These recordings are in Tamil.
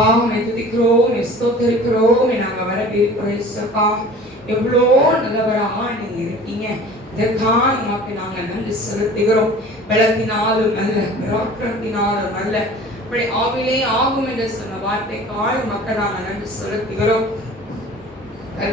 அப்பா உம்மை துதிக்கிறோம், ஸ்தோத்திரிக்கிறோம். நாங்க வரவேற்கிறோம். எவ்வளோ நல்லவரா நீங்க இருக்கீங்க. இதற்காக உமக்கு நாங்கள் நன்றி செலுத்துகிறோம். பலத்தினாலும் அல்ல, பராக்கிரமத்தினாலும் அல்ல, இப்படி ஆவிலே ஆகும் என்று சொன்ன வார்த்தைக்காக உமக்கு நாங்கள் நன்றி செலுத்துகிறோம்.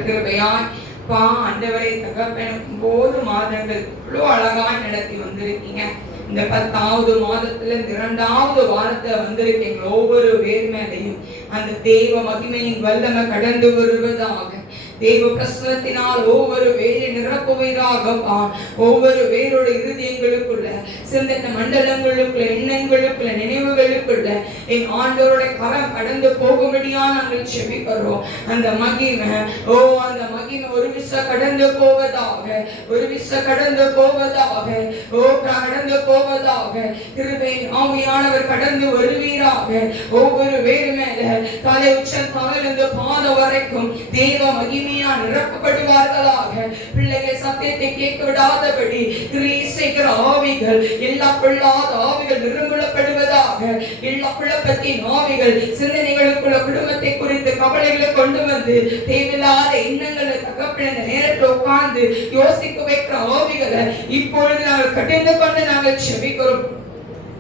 கிருபையாய் பா ஆண்டவரை தகப்பன் 9 மாதங்கள் இவ்வளோ அழகாய் நடத்தி வந்திருக்கீங்க. இந்த 10வது மாதத்துல 2வது வாரத்துல வந்திருக்கீங்க. ஒவ்வொரு பேர் மேலையும் அந்த தேவ மகிமையின் வல்லமை கடந்து வருவதாக, தேவ பிரசன்னத்தினால் ஒவ்வொரு வேரை நிரப்புவதாக, ஒவ்வொரு வேரோட இருதயங்களுக்குள்ள, சிந்தனை மண்டலங்களுக்குள்ள, எண்ணங்களுக்குள்ள, நினைவுகளுக்குள்ள என் ஆண்டவரோட கரம் கடந்து போகும்படியா நாங்கள் செபிக்கிறோம். அந்த மகிமை அந்த மகிமை ஒரு விச கடந்து போவதாக, ஒரு விச கடந்து போவதாக, கடந்து போவதாக. கிருபையின் ஆவியானவர் கடந்து வருவீராக. ஒவ்வொரு வேறு மேல தலை உச்சம் தவறிருந்து பாதம் வரைக்கும் தேவ மகிமையா நிரப்பப்படுவார்களாக. பிள்ளைகள் சத்தியத்தை கேட்க விடாதபடி கிரீசைக்கிற ஆவிகள், எல்லா பொல்லாத ஆவிகள் நிர்மூலப்படுவதாக. எல்லா குழப்பத்தின் ஆவிகள் சிந்தனைகளுக்குள்ள குடும்பத்தை குறித்து கவலைகளை கொண்டு வந்து தேவையில்லாத எண்ணங்களை தகப்பன நேரத்தில் உட்கார்ந்து யோசிக்க வைக்கிற ஆவிகளை இப்பொழுது நாங்கள் கட்டிந்து கொண்டு நாங்கள் செபிக்கிறோம்.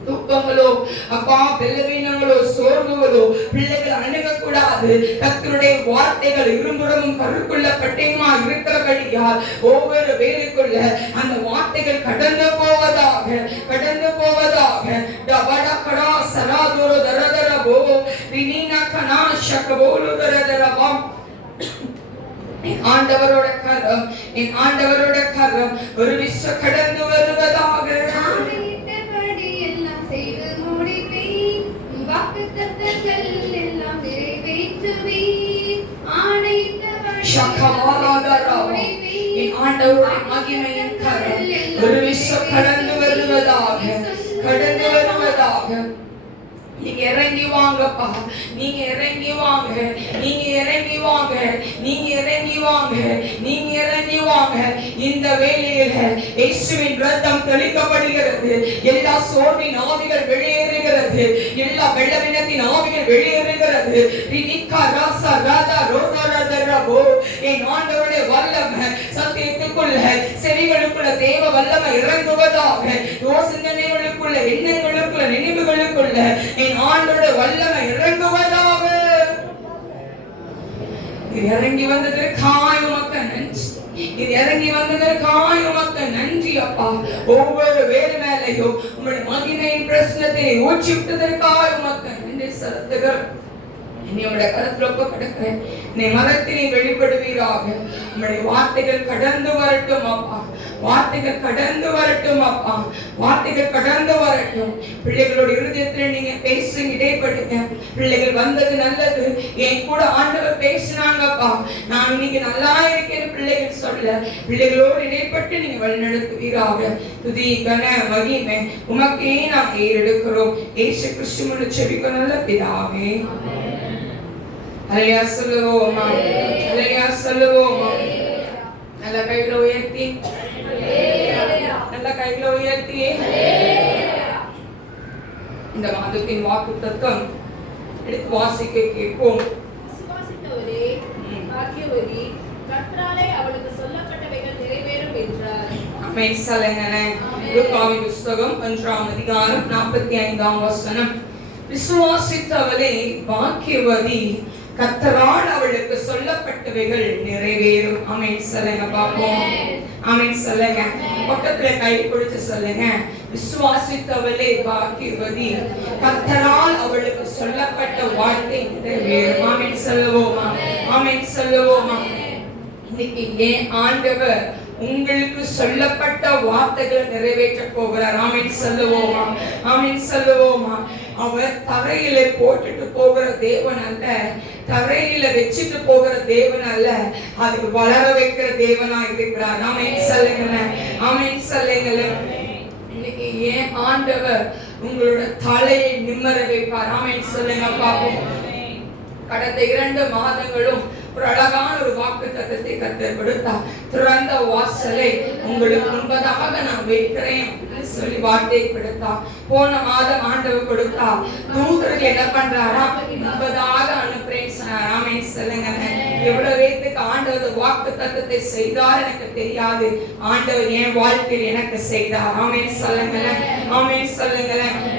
துக்கங்களோ அப்பா பலவீனங்களோ சோர்வுகளோ பிள்ளைகள் அணுகக்கூடாது. கர்த்தருடைய வார்த்தைகள் இருபுறமும் கருக்குள்ள பட்டயமா இருக்கிறபடியால் ஒவ்வொரு பேருக்குள்ள அந்த வார்த்தைகள் கடந்து போவதாக, கடந்து போவதாக. டபடகடா சராதுரு தரதரபோ வினீனா கனா ஷகபோலு தரதரபம். ஆண்டவரோட கரம், என் ஆண்டவரோட கரம் ஒரு விச கடந்து வருவதாக. ஆண்டவருடைய மகிமையின் கரம் ஒரு விச கடந்து வருவதாக, கடந்து வருவதாக. நீங்க இறங்கி வாங்கப்பா, நீங்க இறங்கி வாங்க, நீங்க இறங்கி வாங்க, நீங்க இறங்கி வாங்க, நீங்க இறங்கி வாங்க. இந்த வேளையில இயேசுவின் இரத்தம் தெளிக்கப்படுகிறது. எல்லா சோர்வின் ஆவிகள் வெளியேறுகிறது, எல்லா பலவீனத்தின் ஆவிகள் வெளியேறுகிறது. என் ஆண்டவருடைய வல்லமை சத்தியத்துக்குள்ள செவிகளுக்குள்ள தேவ வல்லமை இறங்குவதாக. யோசனைகளுக்குள்ள, எண்ணங்களுக்குள்ள, நினைவுகளுக்குள்ள என் ஆண்டவருடைய வல்லமை இறங்குவதாக. இது இறங்கி வந்ததற்காக உமக்கு நன்றி, இது இறங்கி வந்ததற்காக உமக்கு நன்றி அப்பா. ஒவ்வொரு வேறு மேலையும் உங்களுடைய மகிமையின் பிரசன்னத்தை ஊற்றி விட்டதற்காக உமக்கு நன்றி செலுத்துகிறோம். என்னுடைய கருத்துல ஒப்பு கிடக்கிறேன். நீ மனத்தினை வெளிப்படுவீராக. உங்களுடைய வார்த்தைகள் கடந்து வரட்டும் அப்பா, வார்த்தைகள் கடந்து வரட்டும் அப்பா, வார்த்தைகள் கடந்து வரட்டும். பிள்ளைகளோட இருதயத்துல நீங்க பேசுங்க, இடைப்படுங்க. பிள்ளைகள் வந்தது நல்லது, என் கூட ஆண்டவர் பேசினாங்கப்பா, நான் இன்னைக்கு நல்லா இருக்கேன்னு பிள்ளைகள் சொல்ல, பிள்ளைகளோடு இடைப்பட்டு நீங்க வழிநடத்துவீராக. துதி கன மகிமை உமக்கே நாம் ஏறெடுக்கிறோம். இயேசு கிறிஸ்துவின் செபிக்க நல்ல பிதாவே. ஹல்லேலூயா சொல்லுவோமா, ஹல்லேலூயா சொல்லுவோமா. நல்ல கைகளை உயர்த்தி, நல்ல கைகளை உயர்த்தி இந்த மாதத்தின் வாக்குத்தத்தம் எடுத்து வாசிக்க கேட்போம். விசுவாசித்தவரே பாக்கியவதி, கர்த்தராலே அவளுக்கு சொல்லப்பட்டவைகள் நிறைவேறும் என்றார். ஆமென். சொல்லுங்களே. லூக்காவின் புத்தகம் 1ஆம் அதிகாரம் 45ஆம் வசனம். விசுவாசித்தவளே பாக்கியவதி, கர்த்தரால் அவளுக்கு சொல்லப்பட்டவைகள் நிறைவேறும். ஆமென். சொல்லுங்க பாப்போம். ஆமென். சொல்லுங்க. பக்கத்துல கை பிடிச்சு சொல்லுங்க. விசுவாசித்தவளே பாக்கியவதி, கர்த்தரால் அவளுக்கு சொல்லப்பட்ட வார்த்தை நிறைவேறும். ஆமென் சொல்லுவோமா, ஆமென் சொல்லுவோமா. இன்னைக்கு ஏன் ஆண்டவர் உங்களுக்கு சொல்லப்பட்ட வார்த்தைகளை நிறைவேற்ற போகிறார். ஆமென் சொல்லுவோமா, ஆமென் சொல்லுவோமா. அவர் தரையில போட்டுட்டு போகிற தேவன் அல்ல, தரையில வச்சுட்டு போகிற தேவன் அல்ல, அதுக்கு வளர வைக்கிற தேவனா இருக்கிறார். ஆமென் சொல்லுங்க, ஆமென் சொல்லுங்க. இன்னைக்கு ஏன் ஆண்டவர் உங்களோட தலையை நிம்மர வைப்பார். ஆமென் சொல்லுங்க பாப்போம். கடந்த 2 மாதங்களும் ஒரு அழகான ஒரு வாக்குத்தத்தத்தை கர்த்தர் கொடுத்தார். திறந்த வாசலை உங்களுக்கு முன்பதாக நான் வைக்கிறேன் சொல்லி வார்த்தை கொடுத்தா. போன மாதம் ஆண்டவர் கொடுத்தா. தூதர்கள் என்ன பண்றாரா, முன்பதாக ஆமென் சொல்லுங்க. எவ்வளவு பேருக்கு ஆண்டவர் வாக்குத்தத்தத்தை செய்தார் எனக்கு தெரியாது, ஆண்டவர் என் வாழ்க்கையில் எனக்கு செய்தார். ஆமென் சொல்லுங்க. ஆமென் சொல்லுங்க.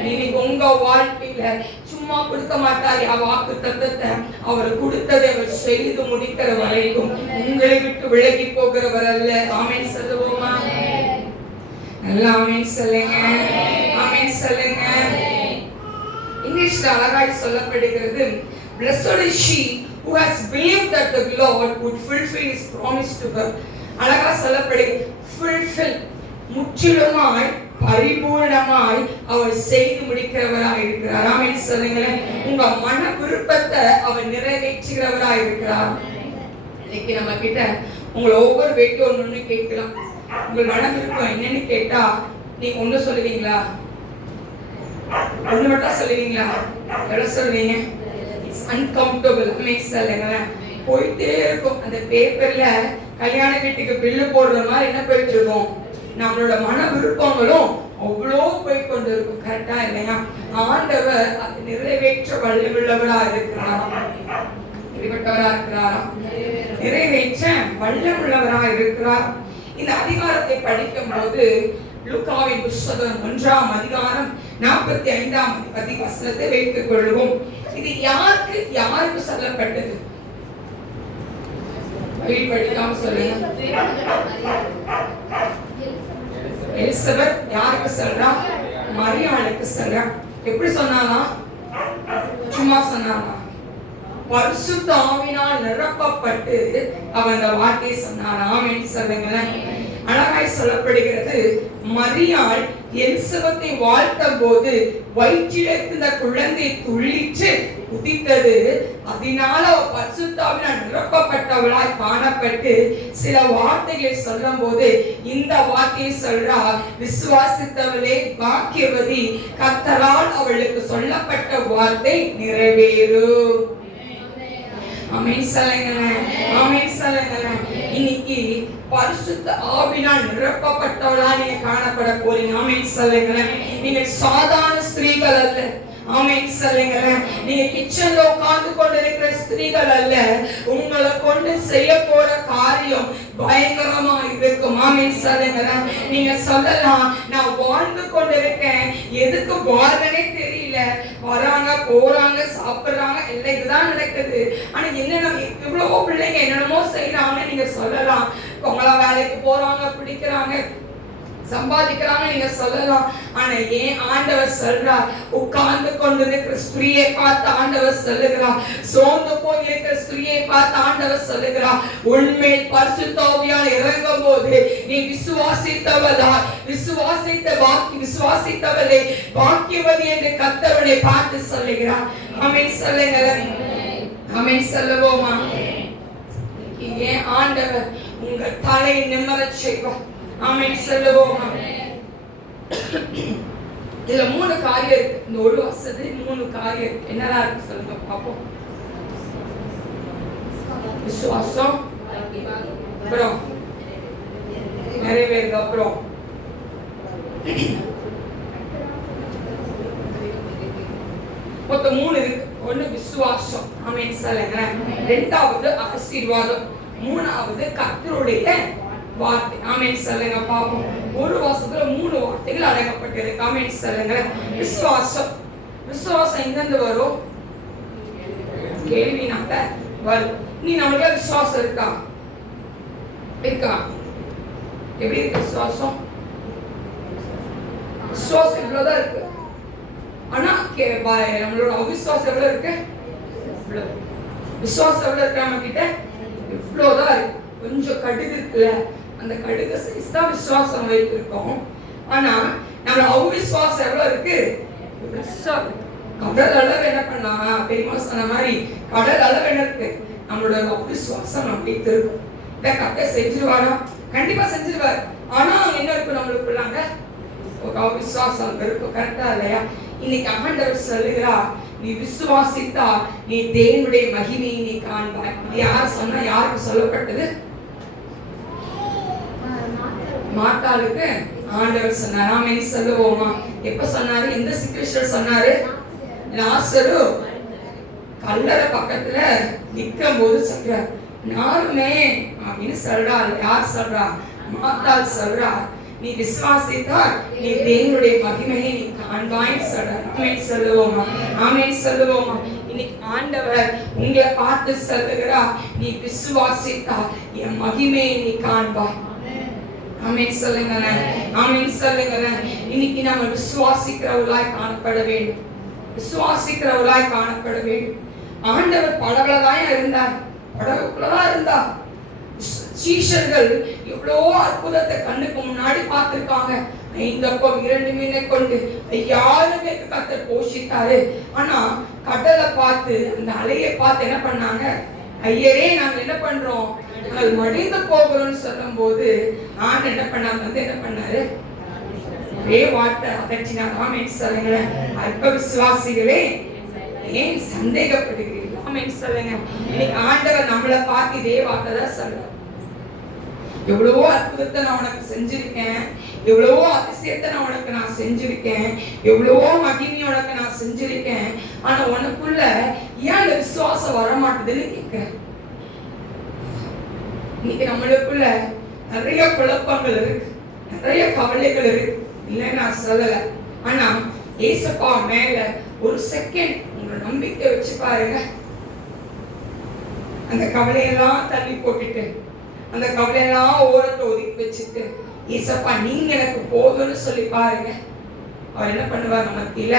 இன்னைக்கு உங்க வாழ்க்கையில சும்மா கொடுக்க மாட்டார். வாக்குத்தத்தத்தை அவர் கொடுத்ததை அவர் செய்து முடிக்கிற வரைக்கும் உங்களை விட்டு விலகி போகிறவர் அல்ல. ஆமென் சொல்லுவோமா? நல்லா ஆமென் சொல்லுங்க. ஆமென் சொல்லுங்க. இங்கிலீஷ்ல அழகாய் சொல்லப்படுகிறது, blessed is she who has believed that the Lord would fulfill his promise to her. அழகா சொல்லப்படுகிறது, fulfill, முற்றிலுமாய் பரிபூர்ணமாய் அவர் செய்து முடிக்கிறவராய் இருக்கிறார். ஆமென் சொல்லுங்களேன். உங்க மன விருப்பத்தை அவர் நிறைவேற்றுகிறவராய் இருக்கிறார். இன்னைக்கு நம்ம கிட்ட உங்களை ஒவ்வொரு வீட்டு ஒண்ணு கேட்கலாம். உங்கள் மன விருப்பம் என்னன்னு கேட்டா நீங்க ஒண்ணு சொல்லுவீங்களா? ஒண்ணு மட்டும் சொல்லுவீங்களா? எவ்வளவு சொல்லுவீங்க? It's uncomfortable. ஆமென் சொல்லுங்களேன். போயிட்டே இருக்கும். அந்த பேப்பர்ல கல்யாண வீட்டுக்கு பில்லு போடுற மாதிரி என்ன போயிட்டு இருக்கும், நம்மளோட மன விருப்பங்களும் அவ்வளோ போய் கொண்டு இருக்கும். கரெக்டா இல்லையா? ஆண்டவர் அது நிறைவேற்ற வல்லமுள்ளவரா இருக்கிறாரா? நிறைவேற்றவரா இருக்கிறாரா? நிறைவேற்ற வல்லமுள்ளவரா இருக்கிறார். இந்த அதிகாரத்தை படிக்கும் போது லூக்காவின் புத்தகம் 1ஆம் அதிகாரம் 45ஆம் வசனத்தை வைத்துக் கொள்வோம். இது யாருக்கு சொல்லப்பட்டது? படிக்காம சொல்லுங்க. எலிசபெத் யாருக்கு சொல்றா? மரியாளுக்கு சொல்றா. எப்படி சொன்னாலாம்? சும்மா சொன்னாலாம்? பரிசுத்த ஆவியினால் நிரப்பப்பட்டு அவன் அந்த வார்த்தையை சொன்னான். ஆமென் சொல்லுங்களேன். அழகாய் சொல்லப்படுகிறது, மரியாள் எலிசபெத்தை வாழ்த்தும் போது வயிற்றில் இருந்த குழந்தை துள்ளிற்று குதித்தது. அதனால பரிசுத்த ஆவியினால் நிரப்பப்பட்டவளாய் காணப்பட்டு சில வார்த்தைகளை சொல்லும் போது இந்த வார்த்தையை சொல்றா, விசுவாசித்தவளே பாக்கியவதி, கர்த்தரால் அவளுக்கு சொல்லப்பட்ட வார்த்தை நிறைவேறும். ஆமென் சொல்லுங்களேன். ஆமென் சொல்லுங்களேன். இன்னைக்கு பரிசுத்த ஆவியினால் நிரப்பப்பட்டவளா நீங்க காணப்பட போறீங்க. ஆமென் சொல்லுங்களேன். நீங்க சாதாரண ஸ்திரீகள் அல்ல. ஆமென் சொல்லுங்களேன். நீங்க கிச்சன்ல உட்கார்ந்து கொண்டிருக்கிற ஸ்திரீகள் அல்ல. உங்களை கொண்டு செய்ய போற காரியம் பயங்கரமா இருக்கும். ஆமென் சொல்லுங்களேன். நீங்க சொல்லலாம், நான் வாழ்ந்து கொண்டிருக்கேன், எதுக்கு வாழ்றனே தெரியல, வராங்க போறாங்க சாப்பிடுறாங்க எல்லாம் இதுதான் நடக்குது, ஆனா என்ன இவ்வளவோ பிள்ளைங்க என்னென்னமோ செய்யறாங்க. நீங்க சொல்லலாம், உங்களா வேலைக்கு போறாங்க, பிடிக்கிறாங்க, சம்பாதிக்கிறாங்க, நீங்க சொல்லலாம். ஆனா ஏன் ஆண்டவர் சொல்றார், உட்கார்ந்து கொண்டிருக்கிற ஸ்திரீயை பார்த்து ஆண்டவர் சொல்லுகிறார், சோர்ந்து போய் இருக்கிற ஸ்திரீயை பார்த்து ஆண்டவர் சொல்லுகிறார், உண்மை பரிசுத்த ஆவியால் இறங்கும் போது நீ விசுவாசித்தவளா, விசுவாசித்தவளே பாக்கியவதி என்று கர்த்தரை பார்த்து சொல்லுகிறார். ஆமென் சொல்லுங்க. ஆமென் சொல்லுவோமா? ஏன் ஆண்டவர் உங்க தலையை நிமிரச் செய்வார். ஆமென் சொல்லுவோமா? இதுல 3 காரியம் இருக்கு. இந்த ஒரு வருஷத்துல 3 காரியம் இருக்கு. என்னடா இருக்கு சொல்லுங்க பாப்போம். விசுவாசம், அப்புறம் நிறைவேறுது, அப்புறம் மொத்தம் 3 இருக்கு. ஒண்ணு விசுவாசம். ஆமென் சொல்லுங்க. 2வது ஆசீர்வாதம், 3வது கர்த்தருடைய வார்த்தை. ஆமென் சொல்லுங்க பாப்போம். ஒரு வாசத்துல 3 வார்த்தைகள் அடங்கப்பட்டிருக்கு. ஆமென் சொல்லுங்க. விசுவாசம். விசுவாசம் எங்கிருந்து வரும்? கேள்வினால வரும். நீ நம்மளுக்கு விசுவாசம் இருக்கா? இருக்கா? எப்படி இருக்கு விசுவாசம்? விசுவாசம் இவ்வளவுதான் இருக்கு. ஆனா நம்மளோட அவிசுவாசம் எவ்வளவு இருக்கு? விசுவாசம் எவ்வளவு இருக்கு நம்ம கிட்ட? இவ்வளவுதான் இருக்கு. கொஞ்சம் கடுகு இருக்குல்ல, அந்த கடுகு சைஸ் தான் விசுவாசம் வைத்திருக்கோம். ஆனா நம்ம அவிசுவாசம் எவ்வளவு இருக்கு? கடல் அளவு என்ன பண்ணா, பெரியமா சொன்ன மாதிரி கடல் அளவு என்ன இருக்கு? நம்மளோட அவிசுவாசம் நம்ம வைத்திருக்கோம். இதை கர்த்தர் செஞ்சிருவாரா? கண்டிப்பா செஞ்சிருவார். ஆனா என்ன இருக்கும் நம்மளுக்குள்ளாங்க? ஒரு அவிசுவாசம் இருக்கும். கரெக்டா இல்லையா? இன்னைக்கு ஆண்டவர் சொல்லுகிறார், நீ விசுவாசித்தா நீ தேவனுடைய மகிமையை நீ காண்பாய். இது யார் சொன்னா? யாருக்கு சொல்லப்பட்டது? மார்த்தாளுக்கு ஆண்டவர் சொன்னார். ஆமென் சொல்லுவோமா? எப்ப சொன்னாரு? எந்த சிச்சுவேஷன்ல சொன்னாரு? லாசரு கல்லறை பக்கத்துல நிற்கும் போது சொல்றார், நானுமே அப்படின்னு சொல்றாள். யார் சொல்றா? மாத்தாள் சொல்றா, நீ விசுவாசித்தால் நீ தேவனுடைய மகிமையை நீ காண்பாய்ன்னு சொல்றார். ஆமென் சொல்லுவோமா? ஆமென் சொல்லுவோமா? இன்னைக்கு ஆண்டவர் உங்களை பார்த்து சொல்லுகிறா, நீ விசுவாசித்தா என் மகிமையை நீ காண்பாய். ஆமென் சொல்லுங்களேன், ஆமென் சொல்லுங்களேன். இன்னைக்கு நம்ம விசுவாசிக்கிறவர்களாய் காணப்பட வேண்டும், விசுவாசிக்கிறவர்களாய் காணப்பட வேண்டும். ஆண்டவர் படகுலதான் இருந்தார், படகுக்குள்ளதான் இருந்தார். சீஷர்கள் எவ்வளோ அற்புதத்தை கண்ணுக்கு முன்னாடி பார்த்திருக்காங்க. 5 அப்பம் 2 மீனை கொண்டு 5000 பேருக்கு கர்த்தர் போஷித்தாரு. ஆனா கடலை பார்த்து, அந்த அலையை பார்த்து என்ன பண்ணாங்க? ஐயரே, நாங்க என்ன பண்றோம்? நாங்கள் மடிந்து போகிறோம்னு சொல்லும் போது ஆண்டு என்ன பண்ணாங்க? என்ன பண்ணாரு? ஒரே வார்த்தை அதட்டினாங்க. ஆமென் சொல்லுங்களேன். அற்ப விசுவாசிகளே, ஏன் சந்தேகப்படுகிறீர்கள்? ஆமென் சொல்லுங்க. இன்னைக்கு ஆண்டவர் நம்மளை பார்த்து இதே வார்த்தை தான் சொல்றார். எவ்வளவோ அற்புதத்தை நான் உனக்கு செஞ்சிருக்கேன், எவ்வளவோ அதிசயத்தை நான் செஞ்சிருக்கேன், எவ்வளவோ மகிமை உனக்கு நான் செஞ்சிருக்கேன். ஆனா உனக்குள்ள ஏன் அந்த விசுவாசம் வர மாட்டேதுன்னு கேட்கிறேன். இன்னைக்கு நம்மளுக்குள்ள நிறைய குழப்பங்கள் இருக்கு, நிறைய கவலைகள் இருக்கு, இல்லை நான் சொல்லல. ஆனா ஏசப்பா மேல ஒரு செகண்ட் உங்க நம்பிக்கை வச்சு பாருங்க. அந்த கவலையெல்லாம் தள்ளி போட்டுட்டு, அந்த கவலையெல்லாம் ஓரத்தை ஒதுக்கி வச்சுட்டு, ஏசப்பா நீங்க எனக்கு போதும்னு சொல்லி பாருங்க. அவர் என்ன பண்ணுவார்? மத்தியில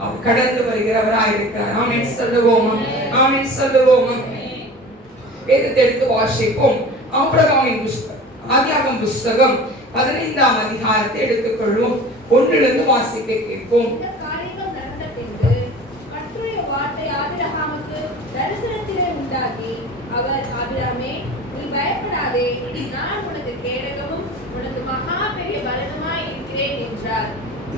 அவர் கடந்து வருகிறவரா இருக்கிறார். ஆமென் சொல்லுவோமா? ஆமென் சொல்லுவோமா? வேதத்தை எடுத்து வாசிப்போம். ஆதியாகமம் புஸ்தகம் 15ஆம் அதிகாரத்தை எடுத்துக்கொள்வோம். 1 வாசிக்க கேட்போம். அவர், ஆபிரகாமே, நீ பயப்படாதே, நான் உனக்கு கேடகமும் உனக்கு மகா பெரிய பலனுமாய் இருக்கிறேன் என்றார்.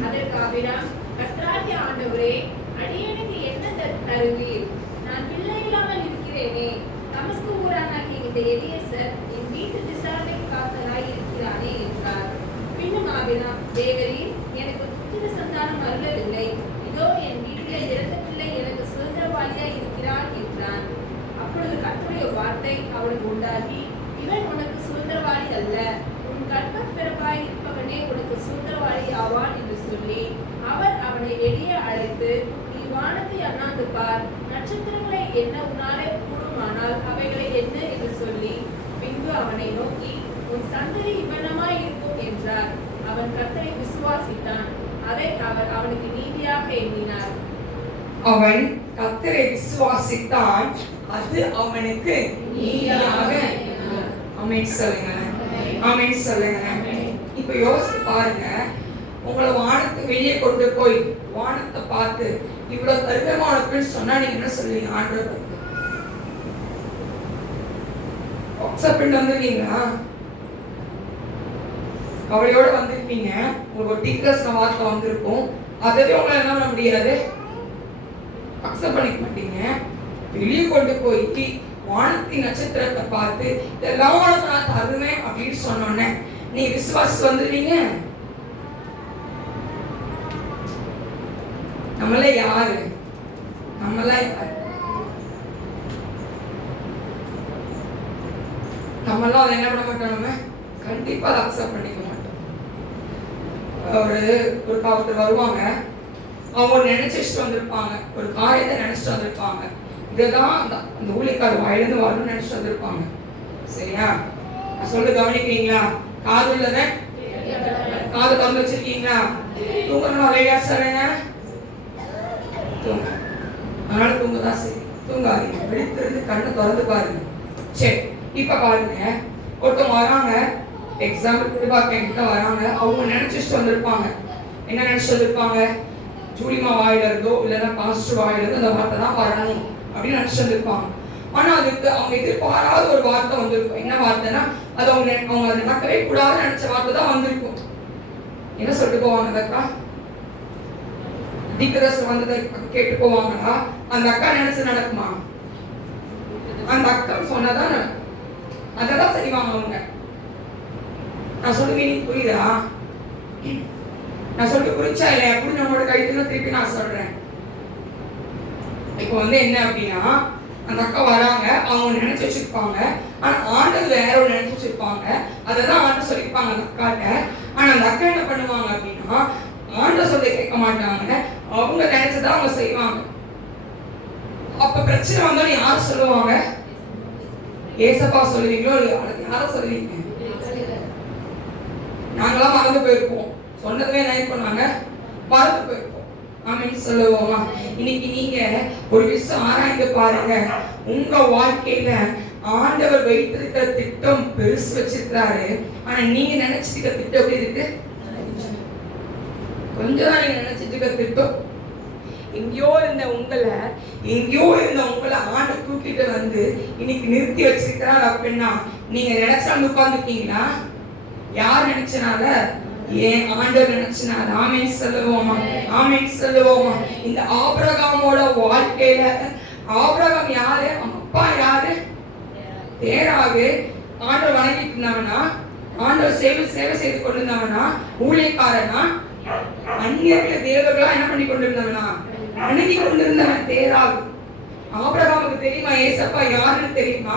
அதற்கு ஆபிரகாம், கர்த்தராகிய ஆண்டவரே, அடியேனுக்கு என்ன தருவீர்? நான் பிள்ளை இல்லாமல் இருக்கிறேனே. தமஸ்கு ஊரானாகிய இந்த எலியேசர் என் வீட்டு விசாரணை காத்தலாய் இருக்கிறானே என்றார். பின்னும் ஆபிரகாம், தேவரீர் எனக்கு புத்திர சந்தானம் அருளவில்லை, இதோ என் வீட்டிலே இறந்த பிள்ளை எனக்கு சுதந்திரவாளியாய் இருக்கிறான் என்றான். அப்பொழுது கர்த்தருடைய வார்த்தை அவனுக்கு உண்டாகி, இவன் உனக்கு சுதந்திரவாளி அல்ல, உன் கர்ப்பப் பிறப்பாய் இருப்பவனே உனக்கு சுதந்திரவாளி ஆவான் என்று சொல்லி அவர் அவனை வெளியே அழைத்து, நீ வானத்தை அண்ணாந்து பார், நட்சத்திரங்களை என்ன உன்னாலே கூடுமானால் அவைகளை என்ன என்று சொல்லி பின்பு அவனை நோக்கி, உன் சந்ததி இவ்வனமாய் இருக்கும் என்றார். அவன் கர்த்தரை விசுவாசித்தான், அதை அவர் அவனுக்கு நீதியாக எண்ணினார். அவன் கர்த்தரை விசுவாசித்தான், அது அவனுக்கு நீதியாக. ஆமென் சொல்லுங்க, ஆமென் சொல்லுங்க. இப்ப யோசிச்சு பாருங்க, உங்களை வானத்துக்கு வெளியே கொண்டு போய் வானத்தை பார்த்து இவ்வளவு கருகமா உனக்குன்னு சொன்னா நீங்க என்ன சொல்லுவீங்க? ஆண்டவர் அக்செப்ட் வந்துருக்கீங்களா? கவலையோட வந்திருப்பீங்க, உங்களுக்கு ஒரு டீக்லஸ் வார்த்தை வந்திருக்கும், அதவே உங்களை என்ன பண்ண முடியாது? அக்செப்ட் பண்ணிக்க மாட்டீங்க. வெளியே கொண்டு போய் வானத்தின் நட்சத்திரத்தை பார்த்து இதெல்லாம் உனக்கு நான் தருவேன் அப்படின்னு சொன்னோன்னே நீ விசுவாசி வந்துருவீங்க? நம்மளே யாரு? நம்மளாம் யாரு? நம்மளாம் அதை என்ன பண்ண மாட்டோம்? நம்ம கண்டிப்பா அதை அக்செப்ட் பண்ணிக்க மாட்டோம். ஒருத்தர் வருவாங்க, அவங்க நினைச்சிட்டு வந்திருப்பாங்க, ஒரு காரியத்தை நினைச்சிட்டு வந்திருப்பாங்க, இதுதான் அந்த ஊழியக்கார வாயிலிருந்து வரணும்னு நினைச்சிட்டு வந்திருப்பாங்க. சரியா? நான் சொல்ல கவனிக்கிறீங்களா? காது உள்ளவன் காது திறந்து வச்சிருக்கீங்களா? தூங்கணும் அலையா சொல்லுங்க, தூங்க. அதனால தூங்கதான் சரி, தூங்காதீங்க, விழித்திருந்து கண்ணை திறந்து பாருங்க. சரி, இப்ப பாருங்க, ஒருத்தவங்க வராங்க, எக்ஸாம்பிள் வராங்க, அவங்க நினைச்சிட்டு வந்திருப்பாங்க. என்ன நினைச்சிட்டு வந்திருப்பாங்க? ஜூலிமா வாயில இருந்தோ இல்லைன்னா பாஸ்டர் வாயில இருந்தோ அந்த வார்த்தை தான் வரணும் அப்படின்னு நினைச்சிட்டு வந்திருப்பாங்க. ஆனா அதுக்கு அவங்க எதிர்பாராத ஒரு வார்த்தை வந்திருக்கும். என்ன வார்த்தைன்னா, அது அவங்க அதை நடக்கவே கூடாதுன்னு நினைச்ச வார்த்தை தான் வந்திருக்கும். என்ன சொல்லிட்டு போவாங்க? அந்த அக்கா டிக்கரஸ் வந்ததை கேட்டு போவாங்களா? அந்த அக்கா நினைச்சு நடக்குமா? அந்த அக்கா சொன்னதான் நடக்கும், அதான் செய்வாங்க அவங்க. நான் சொல்லுவேன், நீ புரியுதா? நான் சொல்லிட்டு புரிச்சா இல்லையா? புரிஞ்சவங்களோட கைத்துல திருப்பி நான் சொல்றேன். இப்போ என்ன அப்படின்னா, அந்த அக்கா வராங்க, அவங்க நினைச்சு வச்சிருப்பாங்க, ஆனா ஆண்டவர் வேற ஒன்று நினைச்சு வச்சிருப்பாங்க. அதை தான் ஆண்டவர் சொல்லியிருப்பாங்க அந்த அக்காட்ட. ஆனா அந்த அக்கா என்ன பண்ணுவாங்க அப்படின்னா, ஆண்டவர் சொல்ல கேட்க மாட்டாங்க, அவங்க நினைச்சதான் அவங்க செய்வாங்க. அப்ப பிரச்சனை வந்தாலும் யார் சொல்லுவாங்க? ஏசப்பா சொல்லுவீங்களோ யார சொல்லுவீங்க? நாங்களாம் மறந்து போயிருப்போம். சொன்னதுமே என்ன பண்ணுவாங்க? மறந்து போயிருப்போம். ஆமென் சொல்லுவோமா? இன்னைக்கு நீங்க ஒரு விஷயம் ஆராய்ந்து பாருங்க. உங்க வாழ்க்கையில ஆண்டவர் வைத்திருக்கிற திட்டம் பெருசு வச்சிருக்காரு. ஆனா நீங்க நினைச்சிருக்க திட்டம் எப்படி இருக்கு? கொஞ்சம் தான் நீங்க நினைச்சிட்டு இருக்க திட்டம். எங்கேயோ இருந்த உங்களை ஆண்டு தூக்கிட்டு இன்னைக்கு நிறுத்தி வச்சிருக்கிறார் அப்படின்னா நீங்க நினைச்சாலும் உட்கார்ந்துட்டீங்களா? யார் நினைச்சனால? ஏன் ஆண்டவர் நினைச்சனால? ஆமென் சொல்லுவோமா? ஆமென் சொல்லுவோமா? இந்த ஆபிரகாமோட வாழ்க்கையில ஆபிரகாம் யாரு? அப்பா யாரு? தேராகு. ஆண்டவர் வணங்கிட்டு இருந்தாங்கன்னா, ஆண்டவர் சேவை செய்து கொண்டிருந்தாங்கன்னா, ஊழியக்காரனா, அந்நியர்கள தேவர்களா என்ன பண்ணி கொண்டிருந்தாங்கன்னா வணங்கி கொண்டிருந்தவன் தேராகு. ஆபிரகாமுக்கு தெரியுமா ஏசப்பா யாருன்னு தெரியுமா?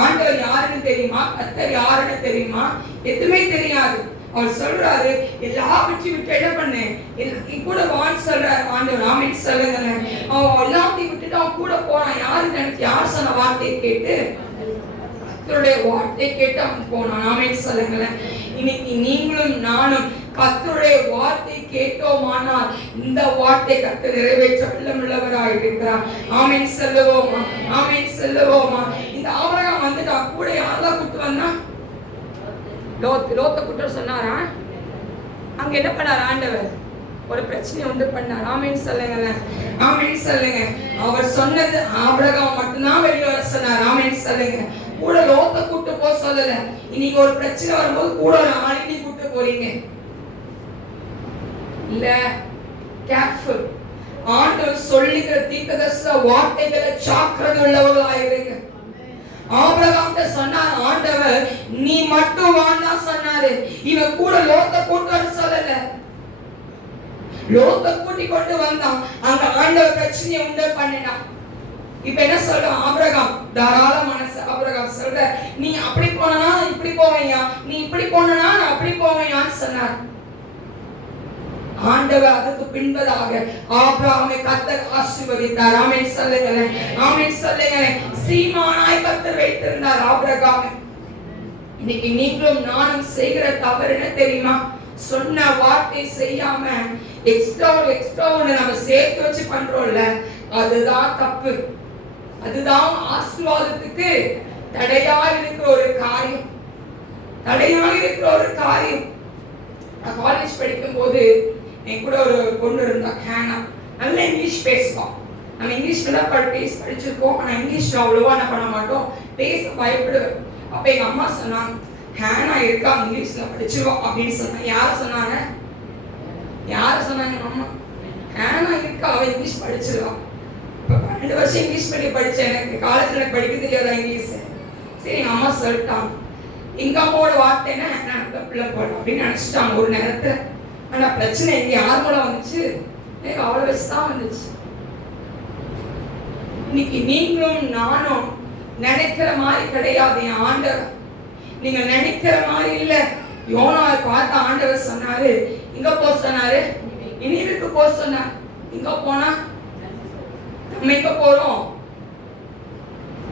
ஆண்டவர் யாருன்னு தெரியுமா? கர்த்தர் யாருன்னு தெரியுமா? எதுவுமே தெரியாது. அவர் சொல்றாரு, எல்லாவற்றையும் விட்டு என்ன பண்ணு, கூட வான்னு சொல்றாரு ஆண்டவர். ஆமென் சொல்லுங்க. அவன் எல்லாத்தையும் விட்டுட்டு அவன் கூட போனான். யார் சொன்ன வார்த்தையை கேட்டு? கர்த்தருடைய வார்த்தையை கேட்டு அவன் போனான். ஆமென் சொல்லுங்களேன். இன்னைக்கு நீங்களும் நானும் கர்த்தருடைய வார்த்தை கேட்டோமானால் இந்த வார்த்தை கர்த்தர் நிறைவேற்ற வல்லமுள்ளவராய் இருக்கிறார். ஆமென் சொல்லுவோமா? ஆமென் சொல்லுவோமா? இந்த ஆபிரகாம் வந்துட்டான். கூட யாரெல்லாம் கூட்டு வந்தா? லோத்தை கூட்ட சொன்னாரா? அங்க என்ன பண்ணார் ஆண்டவர்? ஒரு பிரச்சனை உண்டு பண்ணார். ஆமென் சொல்லுங்க. ஆமென் சொல்லுங்க. அவர் சொன்னது ஆபிரகாம் மட்டும்தான் வெளியே வர சொன்னார். ஆமென் சொல்லுங்க. கூட லோத்தை கூட்டு போக சொல்லல. இன்னைக்கு ஒரு பிரச்சனை வரும்போது கூட ஒரு ஆளினி கூட்டு போறீங்க இல்ல? கேர்ஃபுல். ஆண்டவர் சொல்லுகிற தீர்க்கதரிசன வார்த்தைகளை ஜாக்கிரதை உள்ளவர்களாயிருங்க. ஆபிரகாம்கிட்ட சொன்னார் ஆண்டவர், நீ மட்டும் வான்னா சொன்னாரு. இவன் கூட லோத்தை கூட்டு சொல்லல. லோத்தை கூட்டி கொண்டு வந்தான். அங்க ஆண்டவர் பிரச்சனையை உண்டு பண்ணினான். இப்ப என்ன சொல்றான் ஆபிரகாம்? தாராள மனசு ஆபிரகாம் சொல்ற, நீ அப்படி போனா இப்படி போவையா, நீ இப்படி போனா நான் அப்படி போவையான்னு சொன்னார். ஆண்டவர் அதுக்கு பின்பதாக ஆபிரகாமை கர்த்தர் ஆசீர்வதித்தார். ஆமென் சொல்லுங்க. ஆமென் சொல்லுங்க. சீமானாய் கர்த்தர் வைத்திருந்தார் ஆபிரகாமை. இன்னைக்கு நீங்களும் நானும் செய்கிற தவறு என்ன தெரியுமா? சொன்ன வார்த்தை செய்யாம எக்ஸ்ட்ரா ஒன்று நம்ம சேர்த்து வச்சு பண்றோம்ல, அதுதான் தப்பு. அதுதான் ஆசீர்வாதத்துக்கு தடையா இருக்கிற ஒரு காரியம். நான் காலேஜ் படிக்கும் போது என் கூட ஒரு பொண்ணு இருந்தா, ஹேனா. நல்ல இங்கிலீஷ் பேசுவான். நம்ம இங்கிலீஷ்ல தான் படிச்சிருக்கோம். ஆனா இங்கிலீஷ் அவ்வளவா என்ன பண்ண மாட்டோம், பேச பயப்படுவேன். அப்ப எங்க அம்மா சொன்னாங்க, ஹேனா இருக்கா, இங்கிலீஷ்ல படிச்சிருவோம் அப்படின்னு சொன்னாங்க. யார் சொன்னாங்க? அம்மா. ஹேனா இருக்கா, அவ இங்கிலீஷ் படிச்சிருவான். இப்போ 12 வருஷம் இங்கிலீஷ் மீடியம் படித்தேன். எனக்கு காலேஜில் எனக்கு படிக்க தெரியாதா இங்கிலீஷ்? சரி, எங்கள் அம்மா சொல்லிட்டாங்க. எங்கள் அம்மாவோட வார்த்தைன்னா எனக்கு பிள்ளை போடும் அப்படின்னு நினச்சிட்டாங்க ஒரு நேரத்தில். ஆனால் பிரச்சனை இங்கே யார் மூலம் வந்துச்சு? எனக்கு அவ்வளோ வயசு தான் வந்துச்சு. இன்னைக்கு நீங்களும் நானும் நினைக்கிற மாதிரி கிடையாது என் ஆண்டவர். நீங்கள் நினைக்கிற மாதிரி இல்லை. யோனாவை பார்த்து ஆண்டவர் சொன்னாரு, இங்கே போக சொன்னாரு, நினிவேக்கு போக சொன்னார். இங்கே போனா நம்ம எங்க போறோம்?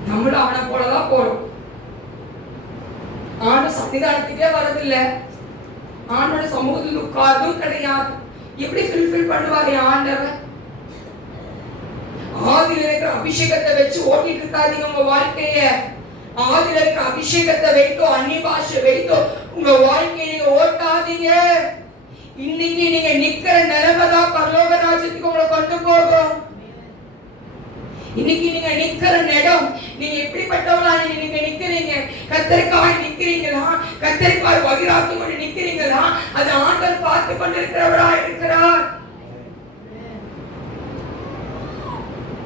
நம்மளும் அவனை போலதான் போறோம். ஆண்டு சன்னிதானத்துக்கே வரதில்லை. ஆண்டோட சமூகத்தில் உட்கார்ந்தும் கிடையாது. எப்படி ஃபில்ஃபில் பண்ணுவாரு ஆண்டவர்? ஆதியில இருக்கிற அபிஷேகத்தை வச்சு ஓட்டிட்டு இருக்காதீங்க உங்க வாழ்க்கைய. ஆதியில இருக்கிற அபிஷேகத்தை வைத்தோ அந்நிய பாஷை வைத்தோ உங்க வாழ்க்கையை நீங்க ஓட்டாதீங்க. இன்னைக்கு நீங்க நிக்கிற நிலைமைதான் பரலோக ராஜ்யத்துக்கு உங்களை கொண்டு போகும். இன்னைக்கு நீங்க நிக்கிற இடம், நீங்க எப்படிப்பட்டவங்களா நீங்க நிக்கிறீங்க? கர்த்தருக்காய் நிக்கிறீங்களா? கர்த்தருக்காய் வகிராக்கி கொண்டு நிக்கிறீங்களா? அது ஆண்டவர் பார்த்து கொண்டிருக்கிறவரா இருக்கிறார்.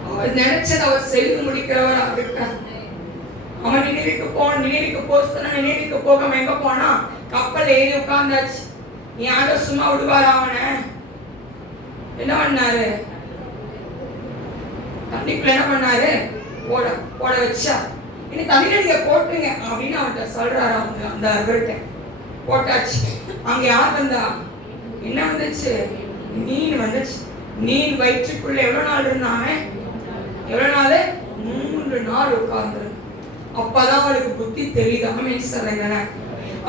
அவர் நினைச்சது அவர் செய்து முடிக்கிறவரா இருக்கிறார். அவன் நினைவுக்கு போகாம எங்க போனா? கப்பல் ஏறி உட்கார்ந்தாச்சு. நீ ஆண்டவர் சும்மா விடுவாரா? அவனை என்ன பண்ணாரு? தண்ணி தொட்டிக்குள்ள என்ன பண்ணாரு, போட வச்சா. இனி தண்ணியில நீங்க போட்டுருங்க அப்படின்னு அவன்கிட்ட சொல்றாரு. அவங்க அந்த அவர்கிட்ட போட்டாச்சு. அங்க யார் வந்தா, என்ன வந்துச்சு, மீன் வந்துச்சு. மீன் வயிற்றுக்குள்ள எவ்வளவு நாள் இருந்தாங்க, எவ்வளவு நாள், 3 நாள் உட்கார்ந்து. அப்பதான் அவளுக்கு புத்தி தெரியுது. ஆமென் சொல்லுங்க.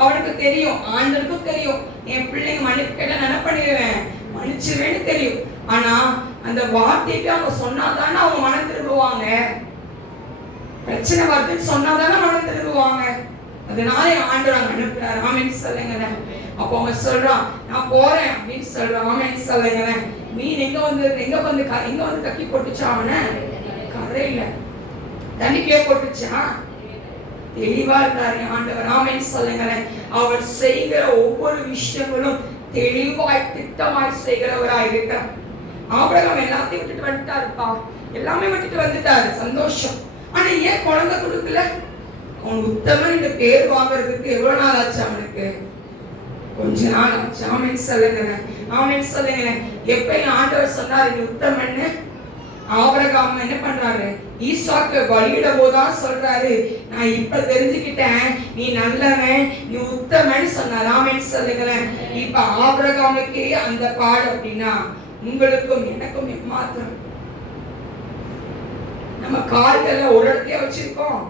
அவனுக்கு தெரியும், ஆண்டவருக்கும் தெரியும், என் பிள்ளைங்க மன்னிப்பு கேட்டா என்ன பண்ணிடுவேன், மன்னிச்சிருவேன்னு தெரியும். ஆனா அந்த வார்த்தைக்கு அவங்க சொன்னாதானே அவங்க மனம் திரும்புவாங்க. பிரச்சனை வருதுன்னு சொன்னாதானே மனம் திரும்புவாங்க. அதனால ஆண்டவர் அங்க அனுப்புறாரு. ஆமென் சொல்லுங்க. அப்போ அவங்க சொல்றான், நான் போறேன் அப்படின்னு சொல்றான். ஆமென் சொல்லுங்க. மீன் எங்க வந்து கக்கி போட்டுச்சா, அவனை கரையில தண்ணிக்கே போட்டுச்சா. தெளிவா இருந்தாரு ஆண்டவர். ஆமென் சொல்லுங்க. அவர் செய்கிற ஒவ்வொரு விஷயங்களும் தெளிவாய் திட்டமாய் செய்கிறவராய் இருக்கிறார். ஆபிரகாம் எல்லாத்தையும் விட்டுட்டு வந்துட்டாருப்பா, எல்லாமே விட்டுட்டு வந்துட்டாரு, சந்தோஷம். ஆனா ஏன் குழந்தை கொடுக்கல? அவன் உத்தமன் இந்த பேர் வாங்குறதுக்கு எவ்வளவு நாள் ஆச்சு அவனுக்கு? கொஞ்ச நாள் ஆச்சு. ஆமென் சொல்லுங்க. ஆமென் சொல்லுங்க. எப்பயும் ஆண்டவர் சொன்னாரு நீ உத்தமன்னு, ஆபிரகாம் என்ன பண்றாரு, ஈசாக்கு பலியிட போதான் சொல்றாரு, நான் இப்ப தெரிஞ்சுக்கிட்டேன் நீ நல்லவன், நீ உத்தமன் சொன்னார். ஆமென் சொல்லுங்க. இப்ப ஆபிரகாமுக்கே அந்த பாடு அப்படின்னா உங்களுக்கும் எனக்கும் எம்மாத்திரம். நம்ம கால்களை ஒரு இடத்தையே வச்சிருக்கோம்.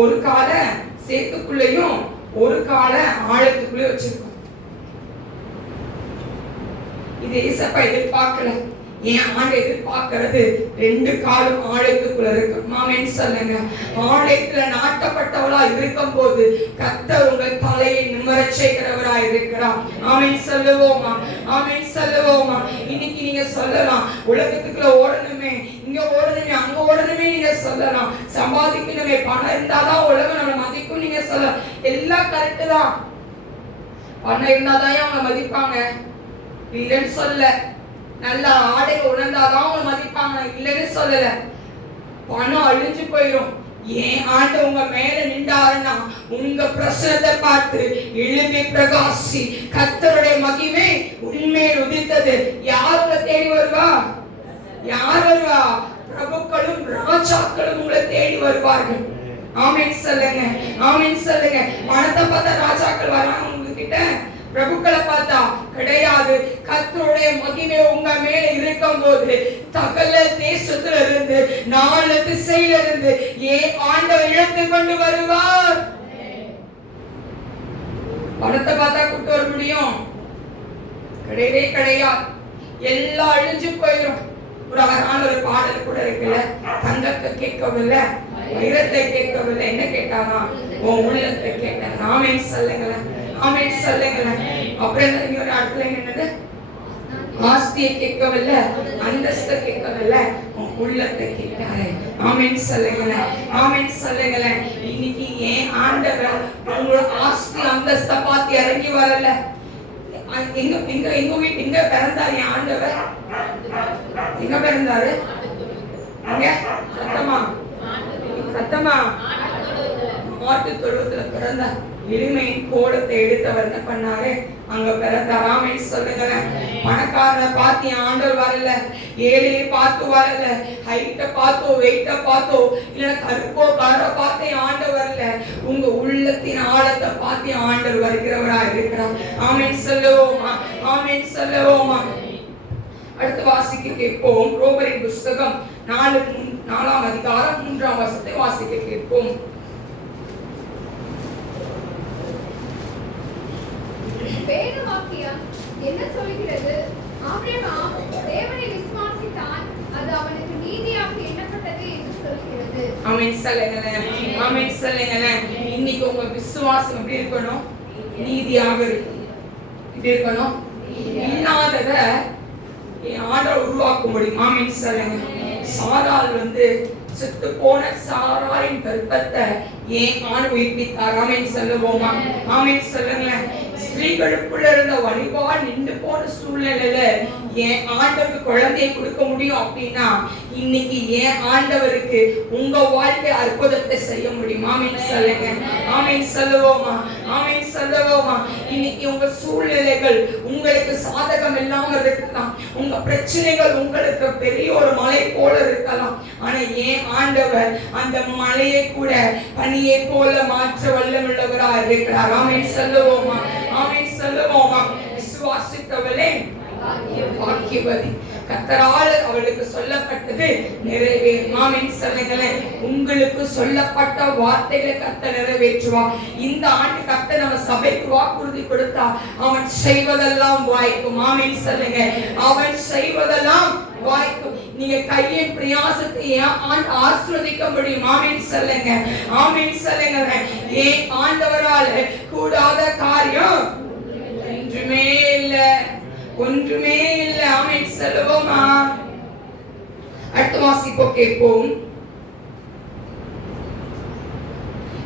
ஒரு காலை சேத்துக்குள்ளேயும் ஒரு காலை ஆழத்துக்குள்ளேயும் வச்சிருக்கோம். இது ஏசப்பா எதிர்பார்க்கல. ஏன் ஆண்டு எதிர்பார்க்கிறது 2 காலும் ஆலயத்துக்குள்ள இருக்கு. ஆமென் சொல்லுங்க. ஆலயத்துல நாட்டப்பட்டவளா இருக்கும் போது கர்த்தர் உங்கள் தலையை நிமிரச் செய்கிறவராய் இருக்கிறார். ஆமென் சொல்லுவோமா, ஆமென் சொல்லுவோமா. இன்னைக்கு நீங்க சொல்லலாம், உலகத்துக்குள்ள ஓடணுமே, இங்க ஓடணுமே, அங்க ஓடணுமே, நீங்க சொல்லலாம். சம்பாதிக்கணுமே, பணம் இருந்தாதான் உலகம் நம்ம மதிக்கும் நீங்க சொல்லலாம். எல்லாம் கரெக்ட் தான். பணம் இருந்தாதான் அவங்க மதிப்பாங்க, இல்லைன்னு சொல்ல. நல்ல ஆடை உணர்ந்தாதான் அவங்க மதிப்பாங்க, இல்லைன்னு சொல்லல. பணம் அழிஞ்சு போயிடும். ஏன் ஆண்டு உங்க மேல நின்றாருன்னா உங்க பிரசனத்தை பார்த்து எழும்பி பிரகாசி கர்த்தருடைய மகிமை உண்மையில் உதித்தது. யார் உங்களை தேடி வருவா? யார் வருவா? பிரபுக்களும் ராஜாக்களும் உங்களை தேடி வருவார்கள். ஆமென் சொல்லுங்க. ஆமென் சொல்லுங்க. பணத்தை பார்த்தா ராஜாக்கள் வராங்க உங்ககிட்ட, பிரபுக்களை பார்த்தா கிடையாது. கர்த்தருடைய மகிமை உங்க மேல இருக்கும் போது சகல தேசத்துல இருந்து 4 திசையில இருந்து ஆண்டவர் இழுத்து கொண்டு வருவார். பணத்தை பார்த்தா கூட்டு வர முடியும்? கிடையவே கிடையாது. எல்லாம் அழிஞ்சு போயிடும். ஒரு அழகான ஒரு பாடல் கூட இருக்குல்ல, தங்கத்தை கேட்கவில்லை, வைரத்தை கேட்கவில்லை, என்ன கேட்டானா உன் உள்ளத்தை கேட்டான். ஆமென் சொல்லுங்களேன். ஆமென் சொல்லுங்களேன். அப்புறம் இன்னொரு இடத்துல என்னது, ஆஸ்தியை கேட்கவில்லை, அந்தஸ்தை கேட்கவில்லை, உன் உள்ளத்தை கேட்டாரு. ஆமென் சொல்லுங்களேன். ஆமென் சொல்லுங்களேன். இன்னைக்கு ஏன் ஆண்டவர் உங்களோட ஆஸ்தி அந்தஸ்தை பார்த்து இறங்கி வரல. எங்க பிறந்தாரு என் ஆண்டவர்? எங்க பிறந்தாரு? சத்தமா சத்தமா மாட்டு தொழுவத்துல பிறந்தார். எளிமையின் கோலத்தை எடுத்தவர் என்ன பண்ணாரு, அங்க பிறந்தார். ஆமென் சொல்லுங்களேன். பணக்காரனை பார்த்து ஆண்டவர் வரல, ஏழையை பார்த்து வரல, ஹைட்டை பார்த்தோ வெயிட்டை பார்த்தோ இல்ல கருப்போ கலரை பார்த்து ஆண்டவர் வரல, உங்க உள்ளத்தின் ஆழத்தை பார்த்து ஆண்டவர் வருகிறவரா இருக்கிறார். ஆமென் சொல்லுவோமா, ஆமென் சொல்லுவோமா. அடுத்த வாசிக்க கேட்போம். ரோமரின் புஸ்தகம் 4ஆம் அதிகாரம் 3ஆம் வசனத்தை வாசிக்க கேட்போம். வேதவாக்கியம் என்ன சொல்கிறது? ஆபிரகாம் தேவனை விசுவாசித்தான், அது அவனுக்கு நீதியாக எண்ணப்பட்டது என்று சொல்கிறது. ஆமென் சொல்லுங்களேன். ஆமென் சொல்லுங்களேன். இன்னைக்கு உங்க விசுவாசம் எப்படி இருக்கணும்? நீதியாக இருக்கணும். எப்படி இருக்கணும்? இல்லாதத ஆண்டவர் உருவாக்க முடியும். ஆமென் சொல்லுங்க. சாராள் செத்து போன சாராளின் கர்ப்பத்தை ஏன் ஆண் உயிர்ப்பித்தார்? ஆமென் சொல்லுவோமா, ஆமென் சொல்லுங்களேன். ஸ்திரீகளுக்குள்ள இருந்த வழிபாடு நின்று போன சூழ்நிலையில என் ஆண்டவருக்கு குழந்தையை கொடுக்க முடியும் அப்படின்னா இன்னைக்கு என் ஆண்டவருக்கு உங்க வாழ்க்கை அற்புதத்தை செய்ய முடியும். ஆமென் சொல்லுங்க. ஆமென் சொல்லுவோமா? ஆமென் சொல்லுவோமா? இன்னைக்கு உங்க சூழ்நிலைகள் உங்களுக்கு சாதகம் இல்லாம இருக்கலாம், உங்க பிரச்சனைகள் உங்களுக்கு பெரிய ஒரு மலை போல இருக்கலாம். ஆனா என் ஆண்டவர் அந்த மலையை கூட பனியை போல மாற்ற வல்லமுள்ளவரா இருக்கிறார். ஆமென் சொல்லுவோமா? ஆமென் சொல்லுவோமா? விசுவாசித்தவளே பாக்கியவதி, கர்த்தரால் அவளுக்கு சொல்லப்பட்டது நிறைவேறும். ஆமென் சொல்லுங்களேன். உங்களுக்கு சொல்லப்பட்ட வார்த்தைகளை கர்த்தர் நிறைவேற்றுவார். இந்த ஆண்டு கர்த்தர் நம்ம சபைக்கு வாக்குறுதி கொடுத்தா அவன் செய்வதெல்லாம் வாய்க்கும். ஆமென் சொல்லுங்க. அவன் செய்வதெல்லாம் வாய்க்கும். நீங்க கையின் பிரயாசத்தை ஆசீர்வதிக்க முடியும். ஆமென் சொல்லுங்க. ஆமென் சொல்லுங்க. ஏன் ஆண்டவரால் கூடாத காரியம் ஒன்றுமே இல்லை, ஒன்றுமே இல்லை. ஆமென் சொல்லுவோமா? அடுத்த வாசிப்போ கேட்போம்.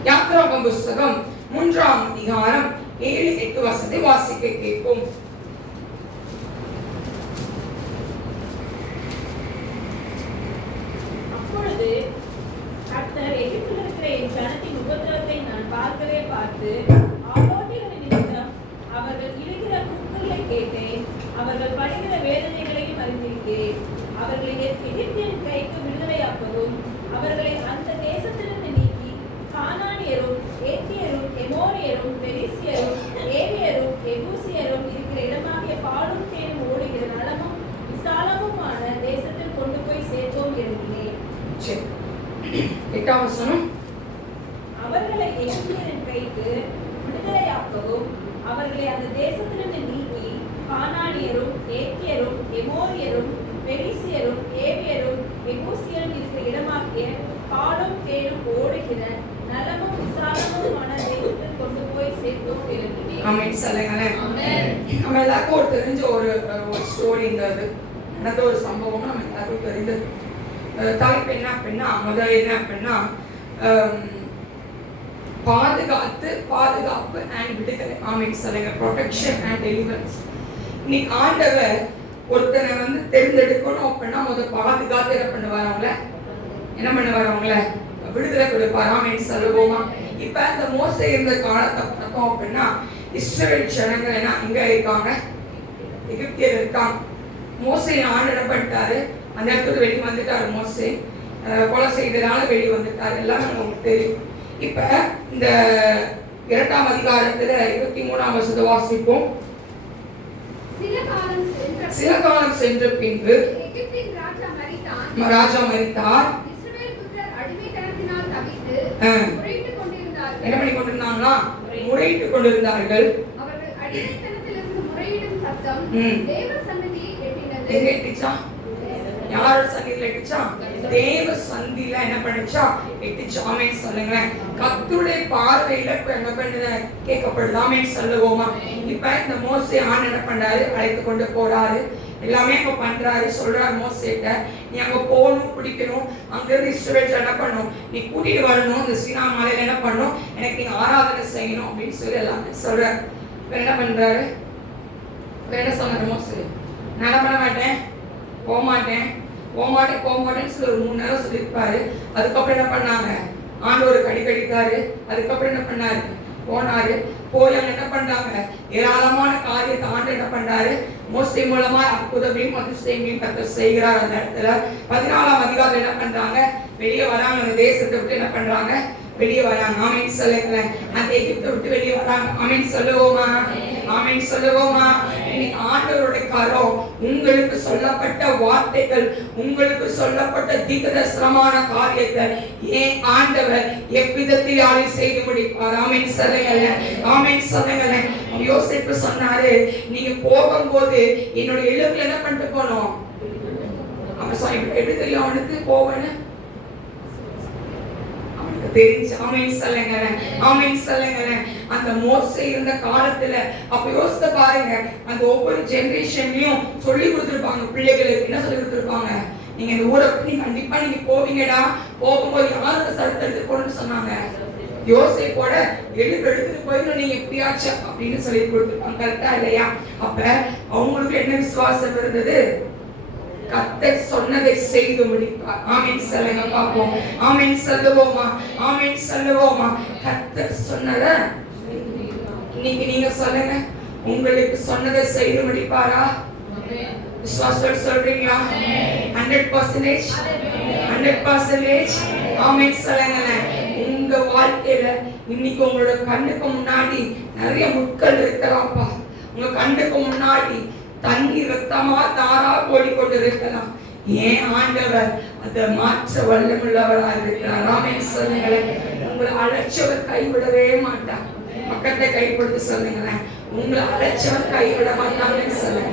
யாத்ராகமம் புஸ்தகம் 3ஆம் அதிகாரம் 7-8 வசனத்தை வாசிக்க கேட்போம். அப்பொழுது கர்த்தர் எகிப்தில் இருக்கிற என் ஜனத்தின் உபத்திரவத்தை நான் பார்க்கவே பார்த்து ஆலோசனைகளின் நிமித்தம் அவர்கள் இடுகிற குற்றங்களை கேட்டேன், அவர்கள் படுகிற வேதனைகளையும் அறிந்திருக்கிறேன். அவர்களை எகிப்தின் கைக்கு விடுதலையாப்பதும் அவர்களை அந்த தேசத்திலிருந்து நீக்கி கானானியரும் ஏத்தியரும் எமோரியரும் பெரிசியரும் ஏவியரும் எபூசியரும் இருக்கிற இடமாகிய பாலும் தேனும் ஓடுகிற நலமும் விசாலமுமான தேசத்தில் கொண்டு போய் சேர்த்தோம் என்கிறேன். அவர்களை எகிப்தியரின் கைக்கு விடுதலையாக்கவும் அவர்களை அந்த தேசத்திலிருந்து நீக்கி கானானியரும் ஏத்தியரும் எமோரியரும் பெரிசியரும் ஏவியரும் எபூசியரும் இருக்கிற இடமாகிய பாலும் தேனும் ஓடுகிற நலமும் விசாலமுமான தேசத்தில் கொண்டு போய் சேர்த்தோம் என்கிறேன். ஆமென் சொல்லுங்களேன். நம்ம எல்லாருக்கும் ஒரு தெரிஞ்ச ஒரு ஸ்டோரி. இந்த நடந்த ஒரு சம்பவம் நம்ம எல்லாருக்கும் தெரிந்தது. தலைப்பு என்ன அப்படின்னா, முதல் என்ன அப்படின்னா பாதுகாப்பு அண்ட் விடுதலை. ஆமென் சொல்லுங்க. Protection and deliverance. இன்னைக்கு ஆண்டவர் ஒருத்தனை வந்து தேர்ந்தெடுக்கணும் அப்படின்னா முதல் பாதுகாத்து என்ன பண்ணுவார்? அவங்கள என்ன பண்ணுவார்? அவங்கள விடுதலை கொடுப்பார். ஆமென் சொல்லுவோமா? இப்ப அந்த மோசே இருந்த காலத்தை பார்த்தோம் அப்படின்னா இஸ்ரவேல் ஜனங்கள் என்ன இங்க இருக்காங்க, எகிப்தியர் இருக்காங்க. மோசே ஆண்டப்பட்டாரு, அந்த இடத்துக்கு வெளியே வந்துட்டாரு. மோசே கொலை செய்தனால வெளியே வந்துட்டாரு. எல்லாம் உங்களுக்கு தெரியும். இப்ப இந்த 2ஆம் அதிகாரத்துல 23ஆம் வசனத்தை வாசிப்போம். சில காலம் சென்ற பின்பு ராஜா மரித்தார். என்ன பண்ணி கொண்டிருந்தாங்களா? முறையிட்டு கொண்டிருந்தார்கள். எங்க எட்டிச்சா? யாரோட சந்நிதியில எட்டிச்சா? தேவ சந்தியில என்ன பண்ணுச்சா? எட்டிச்சு. ஆமென் சொல்லுங்களேன். கர்த்தருடைய பார்வையில என்ன பண்ணுது? கேட்கப்படுது. ஆமென் சொல்லுவோமா? இப்ப இந்த மோசே ஆண் என்ன பண்றாரு? அழைத்து கொண்டு போறாரு. எல்லாமே அங்க பண்றாரு. சொல்றாரு மோசேட்ட, நீ அங்க போகணும், பிடிக்கணும். அங்க இருந்து இஸ்ரவேல் என்ன பண்ணும்? நீ கூட்டிட்டு வரணும். இந்த சீனா மலையில என்ன பண்ணும்? எனக்கு நீங்க ஆராதனை செய்யணும் அப்படின்னு சொல்லி எல்லாமே சொல்றாரு. என்ன பண்றாரு? என்ன சொன்னாரு மோசே? நான் பண்ண மாட்டேன், போமாட்டேன்னு சொல்லி ஒரு 3 நேரம் சொல்லியிருப்பாரு. அதுக்கப்புறம் என்ன பண்ணாங்க? ஆண்டவர் கடிக்காரு. அதுக்கப்புறம் என்ன பண்ணாரு? போனாரு. போய் அங்க என்ன பண்றாங்க? ஏராளமான காரியத்தை ஆண்டு என்ன பண்றாரு? மோசே மூலமா அற்புதமையும் அதிசயங்களையும் கர்த்தர் செய்கிறார். அந்த இடத்துல 14ஆம் அதிகாரம் என்ன பண்றாங்க? வெளியே வராங்க. அந்த தேசத்தை விட்டு என்ன பண்றாங்க? வெளியே வராங்க. ஆமென் சொல்லுங்க. அந்த எகிப்தை விட்டு வெளியே வராங்க. ஆமென் சொல்லுவோமா? ஆமென் சொல்லுவோமா? இன்னைக்கு ஆண்டவருடைய கரம் உங்களுக்கு சொல்லப்பட்ட வார்த்தைகள், உங்களுக்கு சொல்லப்பட்ட தீர்க்கதரிசனமான காரியத்தை ஏன் ஆண்டவர் எவ்விதத்தில் செய்து முடிப்பார். ஆமென் சொல்லுங்க. ஆமென் சொல்லுங்க. யோசேப்பு சொன்னாரு, நீங்க போகும்போது என்னோட எலும்புல என்ன பண்ணிட்டு போனோம்? அவன் சொன்ன எப்படி தெரியும் அவனுக்கு போவேன்னு? தெரிஞ்சு. ஆமென் சொல்லுங்க. ஆமென் சொல்லுங்க. அந்த மோசே இருந்த காலத்துல அப்ப யோசித்து பாருங்க, அந்த ஒவ்வொரு ஜெனரேஷன்லயும் சொல்லி கொடுத்துருப்பாங்க பிள்ளைகளுக்கு. என்ன சொல்லி கொடுத்துருப்பாங்க? நீங்க இந்த ஊரை நீங்க கண்டிப்பா நீங்க போவீங்கடா, போகும்போது யாரோட சரித்திரத்துக்கு போகணும்னு சொன்னாங்க? யோசேப்போட எடுத்துட்டு போயிடணும் நீங்க எப்படியாச்சும் அப்படின்னு சொல்லி கொடுத்துருப்பாங்க. கரெக்டா இல்லையா? அப்ப அவங்களுக்கு என்ன விசுவாசம் இருந்தது? கர்த்தர் சொன்னதை செய்து முடிப்பார். ஆமென் சொல்லுங்க பாப்போம். ஆமென் சொல்லுவோமா? ஆமென் சொல்லுவோமா? கர்த்தர் சொன்னத இன்னைக்கு நீங்க சொல்லுங்க, உங்களுக்கு சொன்னதை செய்து முடிப்பாரா? விசுவாசம் சொல்றீங்களா? 100%? 100%? ஆமென் சொல்லுங்க. உங்க வாழ்க்கையில இன்னைக்கு உங்களோட கண்ணுக்கு முன்னாடி நிறைய முட்கள் இருக்கலாம்ப்பா. உங்க கண்ணுக்கு முன்னாடி தண்ணி ரத்தமா தாரா ஓடிக்கொண்டு இருக்கலாம். ஏன் ஆண்டவர் அதை மாற்ற வல்லமுள்ளவராக இருக்கிறார். ஆமென் சொல்லுங்களேன். உங்களை அழைச்சவர் கைவிடவே மாட்டார். பக்கத்தை கைப்படுத்தி சொல்லுங்களேன், உங்களை அழைச்சவர் கைவிட மாட்டாங்கன்னு சொல்லுங்க.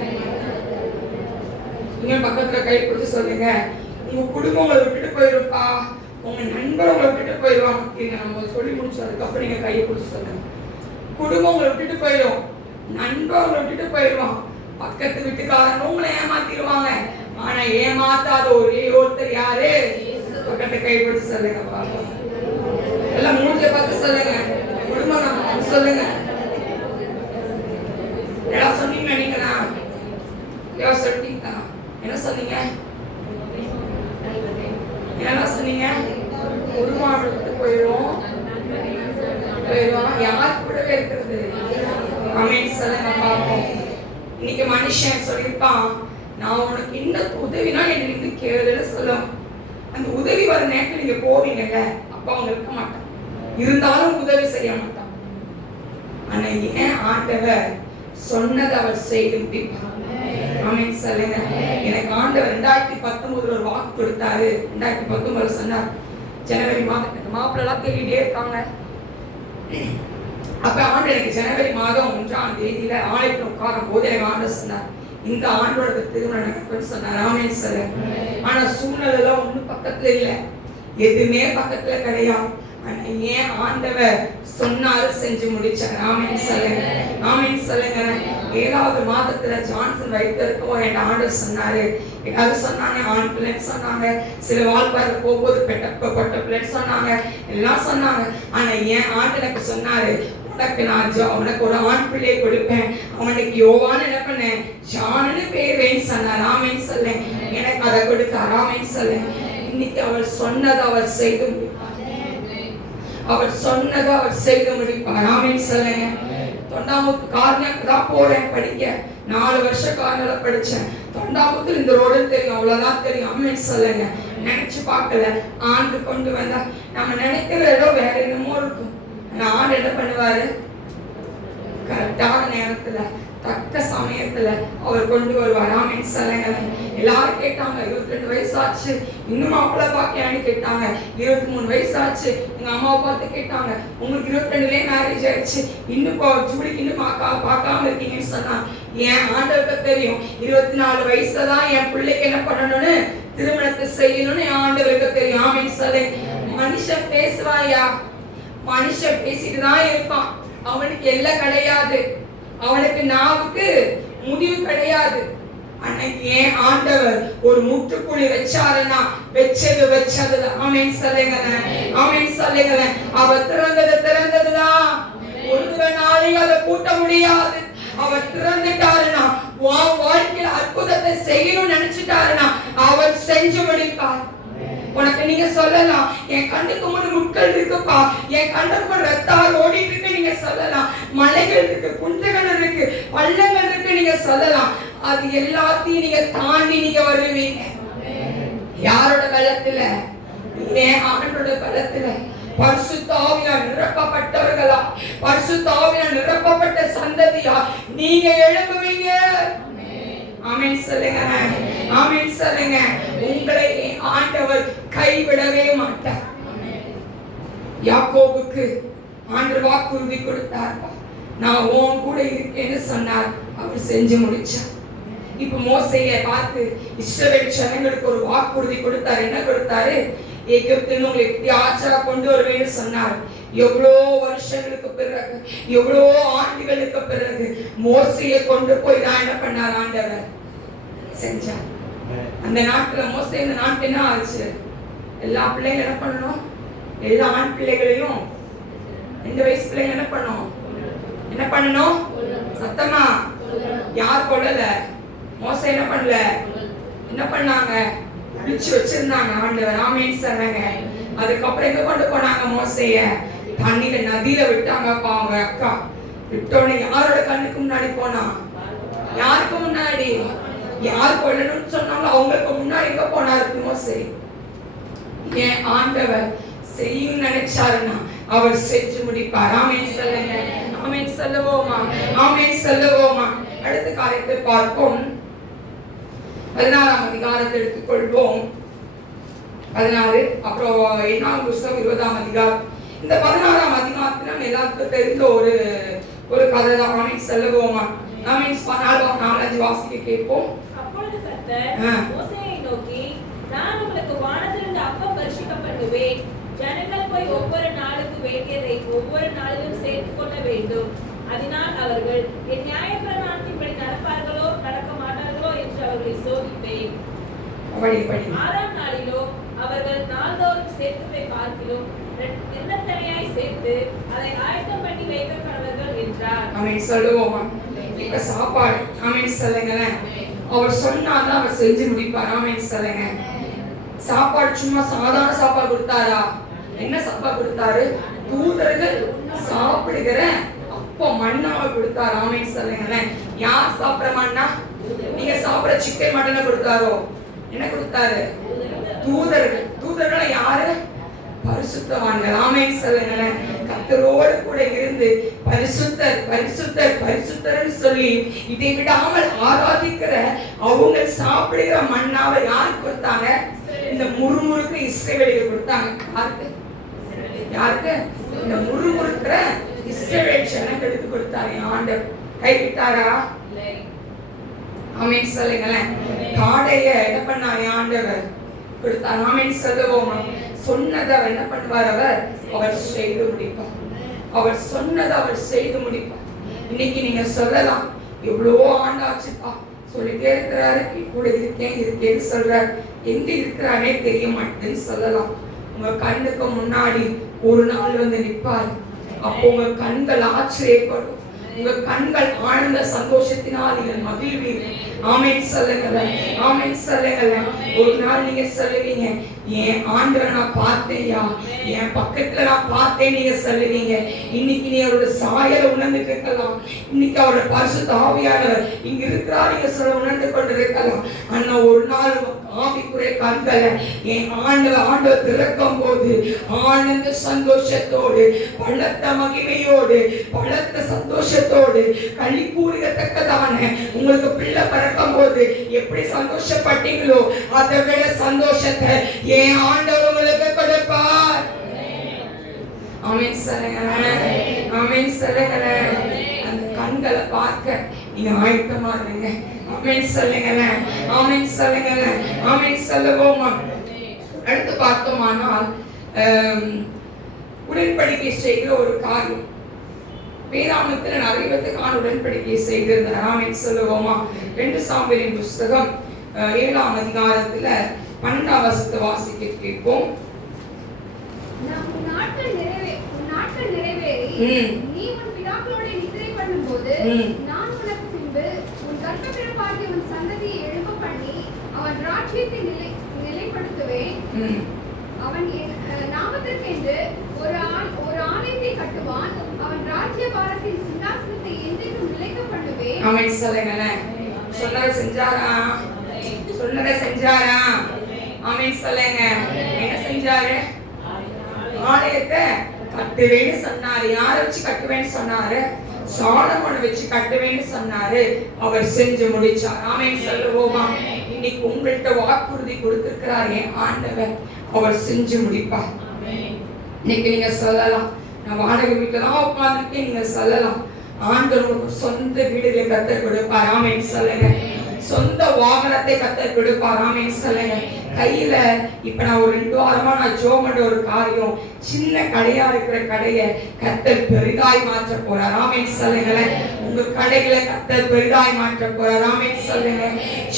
நீங்க பக்கத்துல கைப்படுத்தி சொல்லுங்க, உங்க குடும்பம் உங்களை விட்டுட்டு போயிருப்பா, உங்க நண்பர் உங்களை விட்டுட்டு போயிடுவாங்க. நம்ம சொல்லி முடிச்சதுக்கு அப்புறம் நீங்க கையை பிடிச்சி சொல்லுங்க. குடும்பம் உங்களை விட்டுட்டு போயிடும், நண்பர் உங்களை விட்டுட்டு போயிடுவான், பக்கத்து வீட்டுக்காரங்க உங்களை ஏமாத்திடுவாங்க. ஆனா ஏமாத்தாத ஒரே ஒருத்தர் யாரு? பக்கத்தை கைப்பிடிச்சு சொல்லுங்க பாப்பா. எல்லாம் மூஞ்ச பார்த்து சொல்லுங்க, குடும்பம் சொல்லுங்க. எல்லாம் சொன்னீங்க நீங்களா? சொல்லிட்டீங்களா? என்ன சொன்னீங்க? என்னெல்லாம் சொன்னீங்க? குடும்பம் விட்டு போயிடும், யார் கூடவே இருக்கிறது? ஆமென் சொல்லுங்க பாப்போம். இன்னைக்கு மனுஷன் சொல்லியிருப்பான், நான் உனக்கு என்ன உதவினா என்ன நீங்க கேளுன்னு சொல்லும். அந்த உதவி வர நேரத்தில் நீங்க போவீங்கல்ல, அப்ப அவங்க இருக்க மாட்டான், இருந்தாலும் உதவி செய்ய மாட்டான். ஆனா ஏன் ஆண்டவர் சொன்னதை அவர் செய்து முடிப்பார். ஆமென் சொல்லுங்க. எனக்கு ஆண்டவர் 2019 ஒரு வாக்கு கொடுத்தாரு. 2019 சொன்னார், ஜனவரி மாதம் மாப்பிள்ளலாம் தேடிட்டே இருக்காங்க. அப்ப ஆண்டு எனக்கு ஜனவரி மாதம் 1ஆம் தேதியில ஆலயத்தில் உட்காரும் போது எனக்கு ஆண்டு சொன்னார், இந்த ஆண்டோட திருமணம் நடக்கும்னு சொன்னார். ஆமென் சொல்லுங்க. ஆனா சூழ்நிலை ஒன்றும் பக்கத்துல இல்லை, எதுவுமே பக்கத்துல கிடையாது. ஆனா ஏன் ஆண்டவர் சொன்னாரு, செஞ்சு முடிச்சார். ஆமென் சொல்லுங்க. ஆமென் சொல்லுங்க. 7வது மாதத்துல ஜான்சன் வைத்திருக்கோம் என் ஆண்டவர் சொன்னாரு. ஏதாவது சொன்னாங்க, ஆண் பிள்ளைன்னு சொன்னாங்க, சில வாழ்ப்பாரு போகும்போது பெட்ட பிள்ளைன்னு சொன்னாங்க, எல்லாம் சொன்னாங்க. ஆனா ஏன் ஆண்டு எனக்கு சொன்னாரு, உனக்கு ஒரு ஆண் பிள்ளையை கொடுப்பேன், அவனுக்கு யோவான்னு என்ன பண்ணேன், ஜான்னு பேர் சொன்னார். ஆமென் சொல்லேன். எனக்கு அதை கொடுத்தார். ஆமென் சொல்லேன். இன்னைக்கு அவர் சொன்னதை அவர் செய்து முடிப்பார். அவர் சொன்னதை அவர் செய்து முடிப்பார். ஆமென் சொல்லுங்க. தொண்டாமுத்து காரணம் தான் போறேன் படிக்க, 4 வருஷ காரணல படிச்சேன். தொண்டாமுத்து இந்த ரோடு தெரியும், அவ்வளவுதான் தெரியும். ஆமென் சொல்லுங்க. நினைச்சு பார்க்கல, ஆண்டு கொண்டு வந்தா நம்ம நினைக்கிற இடம் வேற என்னமோ இருக்கும். ஆண்டு என்ன பண்ணுவாரு, கரெக்டான நேரத்துல தக்க சமயத்துல அவர் கொண்டு வருவார். ஆமென் சொல்லுங்க. எல்லாரும் கேட்டாங்க, 22 வயசு ஆச்சு, இன்னும் மாப்பிள்ளை பாக்கியான்னு கேட்டாங்க. 23 வயசு ஆச்சு, எங்க அம்மாவை பார்த்து கேட்டாங்க, உங்களுக்கு 22லயே மேரேஜ் ஆயிடுச்சு, இன்னும் ஜூலிக்கு இன்னும் பார்க்காம இருக்கீங்கன்னு சொன்னாங்க. என் ஆண்டவருக்கு தெரியும், 24 வயசுல தான் என் பிள்ளைக்கு என்ன பண்ணணும்னு, திருமணத்தை செய்யணும்னு என் ஆண்டவருக்கு தெரியும். ஆமென் சொல்லுங்க. மனுஷன் பேசுவாயா, மனுஷன் பேசிட்டு தான் இருப்பான், அவனுக்கு எல்லாம் கிடையாது, அவனுக்கு நாவுக்கு முடிவு கிடையாது. ஆனா ஏன் ஆண்டவர் ஒரு முற்றுப்புள்ளி வச்சாருன்னா, வச்சதுதான். ஆமென் சொல்லுங்க. ஆமென் சொல்லுங்க. அவர் திறந்ததுதான், ஒரு நாளைக்கு அதை கூட்ட முடியாது. அவர் திறந்துட்டாருன்னா, வாழ்க்கையில் அற்புதத்தை செய்யணும்னு நினைச்சிட்டாருன்னா அவர் செஞ்சு முடிப்பார். உனக்கு நீங்க சொல்லலாம், என் கண்ணுக்கு முன்னாடி முட்கள் இருக்குப்பா, என் கண்ணுக்கு முன்னாடி ரத்தம் ஓடிட்டு இருக்கு நீங்க சொல்லலாம், மலைகள் இருக்கு, குன்றுகள் இருக்கு, பள்ளங்கள் இருக்கு நீங்க சொல்லலாம். அது எல்லாத்தையும் நீங்க தாண்டி நீங்க வருவீங்க. யாரோட பலத்துல? ஏன் ஆண்டோட பலத்துல. பரிசுத்த ஆவியால் நிரப்பப்பட்டவர்களா, பரிசுத்த ஆவியால் நிரப்பப்பட்ட சந்ததியா நீங்க எழும்புவீங்க. ஆமென் சொல்லுங்க. ஆமென் சொல்லுங்க. உங்களை ஆண்டவர் கைவிடவே மாட்டார். யாக்கோபுக்கு ஆண்டவர் வாக்குறுதி கொடுத்தார், நான் உன் கூட இருக்கேன்னு சொன்னார், அவர் செஞ்சு முடிச்சார். இப்ப மோசேயை பார்த்து இஸ்ரவேல் ஜனங்களுக்கு ஒரு வாக்குறுதி கொடுத்தார். என்ன கொடுத்தாரு? எகிப்திலிருந்து உங்களை எப்படி ஆச்சரா கொண்டு வருவேன்னு சொன்னார். எவ்வளோ வருஷங்களுக்கு பிறகு, எவ்வளோ ஆண்டுகளுக்கு பிறகு மோசையை கொண்டு போய் தான் என்ன பண்ணார், ஆண்டவர் செஞ்சார். அந்த நாட்டுல மோசே, இந்த நாட்டு என்ன ஆச்சு, எல்லா பிள்ளைங்களும் என்ன பண்ணணும், எல்லா ஆண் பிள்ளைகளையும் 2 வயசு பிள்ளைங்க என்ன பண்ணும்? என்ன பண்ணணும்? சத்தமா யார் கொல்லல? மோசே என்ன பண்ணல? என்ன பண்ணாங்க? பிடிச்சு வச்சிருந்தாங்க ஆண்டவர். ஆமென் சொல்லுங்க. அதுக்கப்புறம் எங்க கொண்டு போனாங்க மோசேய? தண்ணியில நதியில விட்டாங்கப்பா. அவங்க அக்கா விட்டோன்னு யாரோட கண்ணுக்கு முன்னாடி போனா? யாருக்கு முன்னாடி? யார் கொல்லணும்னு சொன்னாலும் அவங்களுக்கு முன்னாடி எங்க போனாரு மோசே? ஏன் ஆண்டவர் செய்யும் நினைச்சாருன்னா அவர் செஞ்சு முடிப்பார். ஆமென் சொல்லுங்க. ஆமென் சொல்லுவோமா? ஆமென் சொல்லுவோமா? அடுத்த காரியத்தை பார்ப்போம். 16ஆம் அதிகாரத்தை எடுத்துக்கொள்வோம். 16 அப்புறம் 7ஆம் புத்தகம் 20ஆம் அதிகாரம். இந்த 16ஆம் அதிகாரத்துல நம்ம எல்லாத்துக்கும் தெரிந்த ஒரு கதை தான். ஆமென் சொல்லுவோமா? ஆமென். 4 வாசிக்க கேட்போம். அப்பொழுது கர்த்தர் மோசேயை நோக்கி, நான் உங்களுக்கு வானத்திலிருந்து அப்பம் வருஷிக்க பண்ணுவேன். ஜனங்கள் போய் ஒவ்வொரு நாளுக்கு வேண்டியதை ஒவ்வொரு நாளிலும் சேர்த்துக் கொள்ள வேண்டும். அதனால் அவர்கள் என் நியாயப்பிரமாணத்தின்படி நடப்பார்களோ நடக்க மாட்டார்களோ என்று அவர்களை சோதிப்பேன். 6ஆம் நாளிலோ அவர்கள் நாள்தோறும் சேர்த்ததை பார்க்கிலும் எண்ணத்தனையாய் சேர்த்து அதை ஆயத்தம் பண்ணி வைக்க கடவர்கள் என்றார். ஆமென் சொல்லுவோமா? இப்ப சாப்பாடு. ஆமென் சொல்லுங்க. அவர் சொன்னாதான் அவர் செஞ்சு முடிப்பார். ஆமென் சொல்லுங்க. சாப்பாடு சும்மா சாதாரண சாப்பாடு கொடுத்தாரா? என்ன சாப்பாடு கொடுத்தாரு? தூதர்கள் சாப்பிடுகிற அப்போ மண்ணாவை கொடுத்தாரு. ஆமென் சொல்லுங்க. யார் சாப்பிடுற மண்ணா? நீங்க சாப்பிடுற சிக்கன் மட்டனை கொடுத்தாரோ? என்ன கொடுத்தாரு? தூதர்கள். தூதர்கள் யாரு? பரிசுத்தவான்கள். ஆமென் சொல்லுங்க. கர்த்தரோடு கூட இருந்து பரிசுத்தர் பரிசுத்தர் பரிசுத்தர்னு சொல்லி இதை விடாமல் ஆராதிக்கிற அவங்க சாப்பிடுகிற மண்ணாவை யாருக்கு கொடுத்தாங்க? இந்த முறுமுறுக்கிற இஸ்ரவேலுக்கு கொடுத்தாங்க. யாருக்கு? யாருக்கு? இந்த முறுமுறுக்கிற இஸ்ரவேல் ஜனங்களுக்கு கொடுத்தாரு. ஆண்டவர் கைவிட்டாரா? ஆமென் சொல்லுங்களேன். காடைய என்ன பண்ணாரு? ஆண்டவர் கொடுத்தார். ஆமென் சொல்லுவோமா? சொன்னதை அவர் என்ன பண்ணுவார்? அவர் செய்து முடிப்பார். அவர் சொன்னதை அவர் செய்து முடிப்பார். இன்னைக்கு நீங்க சொல்லலாம், எவ்வளவோ ஆண்டாச்சுப்பா சொல்லிட்டே இருக்கிறாரு, கூட இருக்கேன்னு சொல்றாரு, எங்க இருக்கிறானே தெரிய மாட்டேன்னு சொல்லலாம். உங்க கண்ணுக்கு முன்னாடி ஒரு நாள் வந்து நிற்பார். அப்போ உங்க கண்கள் ஆச்சரியப்படும். உங்க கண்கள் ஆழ்ந்த சந்தோஷத்தினால் நீங்கள் மகிழ்வீர்கள். ஆமென் சொல்லுங்க. ஆமென் சொல்லுங்க. ஒரு நாள் நீங்க சொல்லுவீங்க, என் ஆண்டவரை நான் பார்த்தேயா, என் பக்கத்துல நான் பார்த்தேன் நீங்க சொல்லுவீங்க. இன்னைக்கு நீ அவரோட சாயலை உணர்ந்து இருக்கலாம். இன்னைக்கு அவரோட பரிசுத்த ஆவியானவர் இங்க இருக்கிறார் நீங்க சொல்ல உணர்ந்து கொண்டு இருக்கலாம். ஆனா ஒரு நாள் ஆவிக்குரிய கண்களை என் ஆண்டவர் திறக்கும் போது ஆனந்த சந்தோஷத்தோடு பலத்த மகிமையோடு பலத்த சந்தோஷத்தோடு களி கூறத்தக்கதான உங்களுக்கு பிள்ளை பிறக்கும் போது எப்படி சந்தோஷப்பட்டீங்களோ அதை விட சந்தோஷத்தை என் ஆண்டவர் உங்களுக்கு கொடுப்பார். ஆமென் சொல்லுங்க. ஆமென் சொல்லுங்க. அந்த கண்களை பார்க்க நீங்க ஆயத்தமா இருங்க. ஆமென் சொல்லுங்க. ஆமென் சொல்லுங்க. ஆமென் சொல்லுவோமா? அடுத்து பார்த்தோமானால் உடன்படிக்கை செய்கிற ஒரு காரியம். வேதாமத்தில் நிறைவேற்றுக்கான உடன்படிக்கை செய்திருந்தார். ஆமென் சொல்லுவோமா? 2 சாமுவேலின் புத்தகம் 7ஆம் அதிகாரத்துல 12ஆம் வசனத்தை வாசிக்க கேட்போம். நாட்கள் நிறைவேறி நீ உன் பிதாக்களோட நித்திரை பண்ணும்போது நான் உனக்கு பின்பு உன் கர்ப்பப்பிறப்பாகிய உன் சந்ததியை எழும்ப பண்ணி அவன் ராஜ்யத்தை நிலைப்படுத்துவேன். அவன் நாமத்திற்கென்று ஒரு ஆலயத்தை கட்டுவான். அவன் ராஜ்ய பாரத்தின் சிங்காசனத்தை என்றென்றும் நிலைக்க பண்ணுவேன். ஆமென் சொல்லுங்க. சொன்னதை செஞ்சாரா? சொன்னதை செஞ்சாரா? ஆமென் சொல்லுங்க. என்ன செஞ்சாரு? ஆலயத்தை கட்டுவேன்னு சொன்னாரு. யாரை வச்சு கட்டுவேன்னு சொன்னாரு? சாலமோனை வச்சு கட்டுவேன்னு சொன்னாரு. அவர் செஞ்சு முடிச்சார். ஆமென் சொல்லுவோமா? இன்னைக்கு உங்கள்கிட்ட வாக்குறுதி கொடுத்திருக்கிறார் என் ஆண்டவர், அவர் செஞ்சு முடிப்பார். இன்னைக்கு நீங்க சொல்லலாம், நான் வாடகை வீட்டுல தான் உட்கார்ந்துருக்கேன், நீங்க சொல்லலாம் ஆண்டவர் சொந்த வீடுகளை கத்தர் கொடுப்பார். ஆமென் சொல்லுங்க. சொந்த வாகனத்தை கத்தர் கொடுப்பார். ஆமென் சொல்லுங்க. கையில இப்ப நான் ஒரு 2 வாரமா நான் ஜோமண்ட ஒரு காரியம், சின்ன கடையா இருக்கிற கடையை கர்த்தர் பெரிதாய் மாற்ற போறார். ஆமென் சொல்லுங்களேன். உங்க கடைகளை கர்த்தர் பெரிதாய் மாற்ற போறார். ஆமென் சொல்லுங்க.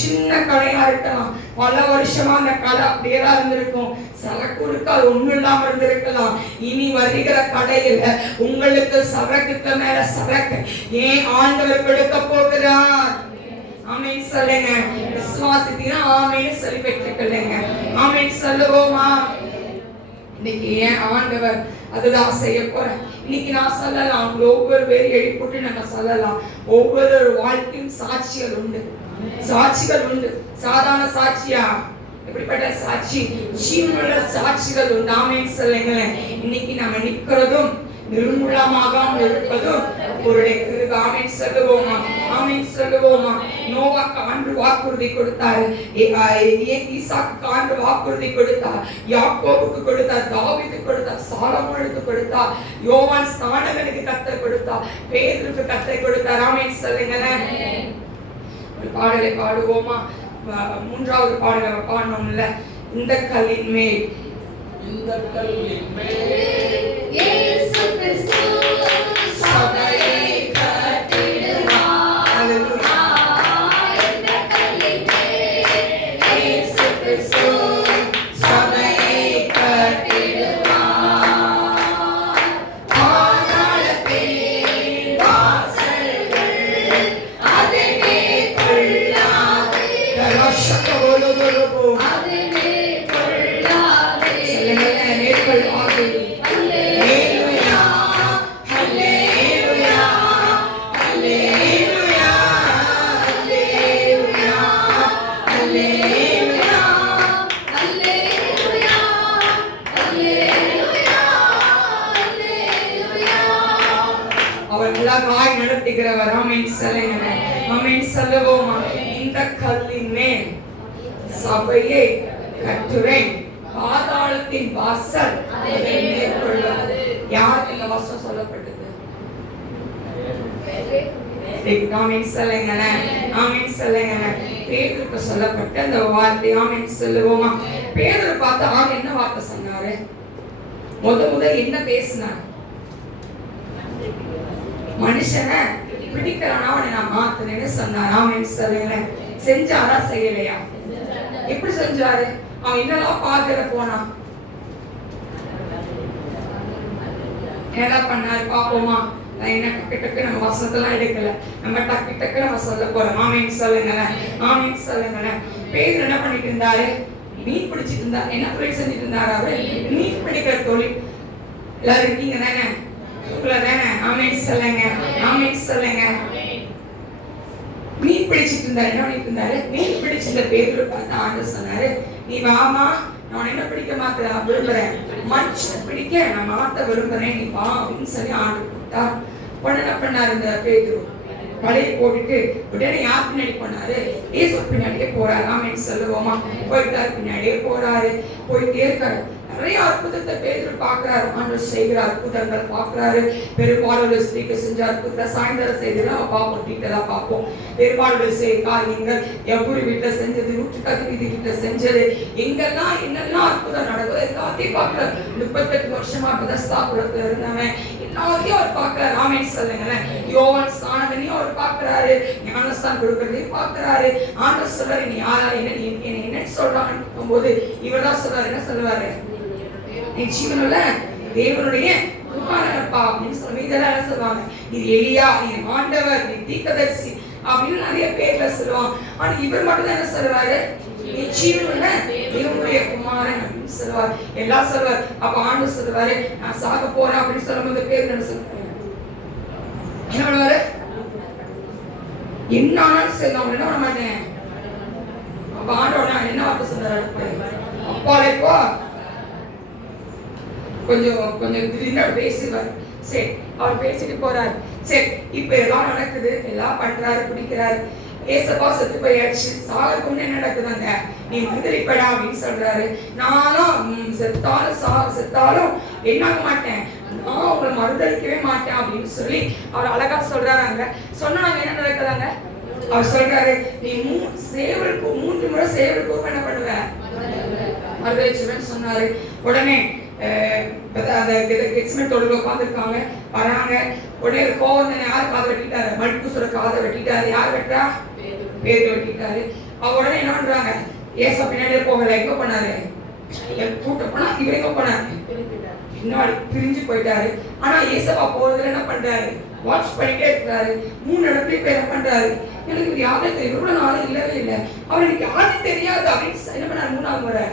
சின்ன கடையா இருக்கலாம், பல வருஷமா அந்த கடை அப்படியே தான் இருந்திருக்கும், சரக்கு இருக்காது, ஒண்ணும் இல்லாம இருந்திருக்கலாம். இனி வருகிற கடையில உங்களுக்கு சரக்குக்கு மேல சரக்கு ஏன் ஆண்டவர் கொடுக்க போகிறார். ஆமென் சொல்லுங்க. விசுவாசித்தீங்கன்னா ஆமென் சொல்லி பெற்றுக்கொள்ளுங்க. ஆமென் சொல்லுவோமா? இன்னைக்கு ஏன் ஆண்டவர் அதுதான் செய்ய போறேன். இன்னைக்கு நான் சொல்லலாம், ஒவ்வொரு பேரும் எழுப்பிட்டு நம்ம சொல்லலாம். ஒவ்வொரு வாழ்க்கையும் சாட்சிகள் உண்டு, சாட்சிகள் உண்டு. சாதாரண சாட்சியா? எப்படிப்பட்ட சாட்சி? ஜீவனுள்ள சாட்சிகள் உண்டு. ஆமென் சொல்லுங்களேன். இன்னைக்கு நம்ம நிக்கிறதும் நிர்மூலமாக இருப்பதும் அவருடைய கிருபை. ஆமென் சொல்லுவோமா? ஆமென் சொல்லுவோமா? நோவாக்கு ஆண்டு வாக்குறுதி கொடுத்தாரு, ஈசாக்கு ஆண்டு வாக்குறுதி கொடுத்தார், யாக்கோபுக்கு கொடுத்தார், தாவீதுக்கு கொடுத்தார், சாலமோனுக்கு கொடுத்தார், யோவான் ஸ்நானகனுக்கு கர்த்தர் கொடுத்தார், பேதுருக்கு கர்த்தர் கொடுத்தார். ஆமென் சொல்லுங்களேன். ஒரு பாடலை பாடுவோமா? 3வது பாடலை பாடணும்ல. இந்த கல்லின் மேல், இந்த கல்லின் மேல் இயேசு கிறிஸ்து சபையை கட்டிடுவார். ஹல்லேலூயா. இந்த கல்லின் மேல் இயேசு கிறிஸ்து சபையை கட்டிடுவார். பாதாளத்தின் வாசல்கள் அதை மேற்கொள்ளாது. ரஷகோலோலோலோ அது மேற்கொள்ளாது. சொல்லுங்களேன், மேற்கொள்ளாது. ஹல்லேலூயா, ஹல்லேலூயா, ஹல்லேலூயா, ஹல்லேலூயா, ஹல்லேலூயா. அல்லேலூயா, அல்லேலூயா, அல்லேலூயா. அவர் அழகாய் நடத்துகிறவர். ஆமென் சொல்லுங்களேன். ஆமென் சொல்லுவோமா? இந்த கல்லின் மேல் சபையை கட்டுவேன், பாதாளத்தின் வாசல் அதை மேற்கொள்ளாது. யாருக்கு இந்த வசனம் சொல்லப்பட்டது? ஆமென் சொல்லுங்களேன். ஆமென் சொல்லுங்களேன். பேதுருக்கு சொல்லப்பட்ட அந்த வார்த்தை. ஆமென் சொல்லுவோமா? பேதுரு பார்த்து ஆக என்ன வார்த்தை சொன்னாரு? முத என்ன பேசினார்? மனுஷனை பிடிக்கிறானா அவனை நான் மாத்துறேன்னு சொன்னார். ஆமென் சொல்லுங்களேன். செஞ்சாரா செய்யலையா? எப்படி செஞ்சாரு? அவன் என்னெல்லாம் பார்க்கிற போனான், என்னெல்லாம் பண்ணாரு பாப்போமா? என்ன டக்கு நம்ம வசனத்தெல்லாம் எடுக்கல, நம்ம டக்கு நம்ம சொல்ல போறோம். ஆமென் சொல்லுங்களேன். ஆமென் சொல்லுங்களேன். பேதுரு என்ன பண்ணிட்டு இருந்தாரு? மீன் பிடிச்சிட்டு இருந்தார். என்ன தொழில் செஞ்சுட்டு இருந்தாரு அவரு? மீன் பிடிக்கிற தொழில். எல்லாரும் இருக்கீங்க தானே? உங்களை தானே? ஆமென் சொல்லுங்க. ஆமென் சொல்லுங்க. மீன் பிடிச்சிட்டு இருந்தாரு. என்ன பண்ணிட்டு இருந்தாரு? மீன் பிடிச்சிருந்த பேதுரு பார்த்து ஆண்டவர் சொன்னாரு, நீ வாமா, நான் என்ன பிடிக்க மாட்டேன் விரும்புறேன், மனுஷனை பிடிக்க நான் மாத்த விரும்புறேன், நீ வா அப்படின்னு சொல்லி ஆண்டவர் கூப்பிட்டார். உடனே என்ன பண்ணாரு இந்த பேதுரு? வலையை போட்டுட்டு உடனே யார் பின்னாடி போனாரு? இயேசு பின்னாடியே போறாரு. ஆமென் சொல்லுவோமா? போயிட்டாரு, பின்னாடியே போறாரு, போயிட்டே இருக்காரு. நிறைய அற்புதத்தை பேதுரு பார்க்கிறாரு. ஆண்டவர் செய்கிற அற்புதங்கள் பார்க்கிறாரு. பெரும்பாலுள்ள ஸ்திரீக்கு செஞ்ச அற்புதத்தை சாயந்தரம் செய்ததை நம்ம பார்ப்போம், டீட்டெயிலாக பார்ப்போம். பெரும்பாலுள்ள காரியங்கள் எவ்வளவு வீட்டில் செஞ்சது, நூற்றுக்கத்து வீதி வீட்டில் செஞ்சது, எங்கெல்லாம் என்னெல்லாம் அற்புதம் நடக்குது எல்லாத்தையும் பார்க்கிறார். 38 வருஷமா பெதஸ்தாபுரத்துல இருந்தவன் எல்லாத்தையும் அவர் பார்க்கிறார். ஆமென் சொல்லுங்களேன். யோவான் ஸ்நானகனையும் அவர் பார்க்கிறாரு, ஞானஸ்தானம் கொடுக்கறதையும் பார்க்கிறாரு. ஆண்டவர் சொல்றாரு, நீ யாரா, என்ன சொல்றான்னு போது இவர் தான் சொல்றாரு. என்ன சொல்லுவாரு? நீ ஜீவனுள்ள தேவனுடைய குமாரனப்பா அப்படின்னு சொல்லி இதெல்லாம் என்ன சொல்லுவாங்க? இது எலியா, நீ ஆண்டவர், நீ தீர்க்கதரிசி அப்படின்னு நிறைய பேர்ல சொல்லுவாங்க. ஆனா இவர் மட்டும் தான் என்ன சொல்றாரு? நீ ஜீவனுள்ள தேவனுடைய குமாரன் அப்படின்னு சொல்லுவார். எல்லாம் சொல்லுவார். அப்ப ஆண்டவர் சொல்லுவாரு, நான் சாக போறேன் அப்படின்னு சொல்லும்போது பேர் என்ன சொல்லுவாரு? என்ன பண்ணுவாரு? என்ன ஆனாலும் சரி, நான் என்ன பண்ண மாட்டேன். அப்ப ஆண்டவர் என்ன வார்த்தை சொல்றாரு? அப்பாலே போ. கொஞ்சம் திடீர்னு பேசுவார். சரி, அவர் பேசிட்டு போறாரு. சரி, இப்ப எல்லாம் நடக்குது, எல்லாம் பண்றாரு, பிடிக்கிறாரு. ஏசப்பா செத்து போயாச்சு, சாகருக்கு முன்ன என்ன நடக்குதாங்க? நீ மறுதளிப்படா அப்படின்னு சொல்றாரு. நானும் செத்தாலும் என்ன ஆக மாட்டேன், நான் உங்களை மறுதளிக்கவே மாட்டேன் அப்படின்னு சொல்லி அவர் அழகா சொல்றாங்க. சொன்னா என்ன நடக்குதாங்க? அவர் சொல்றாரு, நீ 3 முறை சேவலுக்கு என்ன பண்ணுவ? மறுதளிச்சுவேன்னு சொன்னாரு. உடனே அந்த கெட்ஸ்மேன் தொடர்பு உட்காந்துருக்காங்க, வராங்க. உடனே கோவம் யார் காதை வெட்டிட்டாரு? மல்குசுர காதை வெட்டிட்டாரு. யார் வெட்டுறா? பேதுரு வெட்டிட்டாரு. உடனே என்ன பண்றாங்க? ஏசப்பா பின்னாடியே போகல. எங்க போனாரு? கூட்ட போனா இவர் எங்க போனாரு? பின்னாடி பிரிஞ்சு போயிட்டாரு. ஆனா ஏசப்பா போறதுல என்ன பண்றாரு? வாட்ச் பண்ணிட்டே இருக்கிறாரு. 3 இடத்துல போய் என்ன பண்றாரு? எனக்கு இது யாரும் தெரியும், இவ்வளவு நாளும் இல்லவே இல்லை, அவருக்கு யாரும் தெரியாது அப்படின்னு என்ன பண்ணாரு? 3ஆவது முறை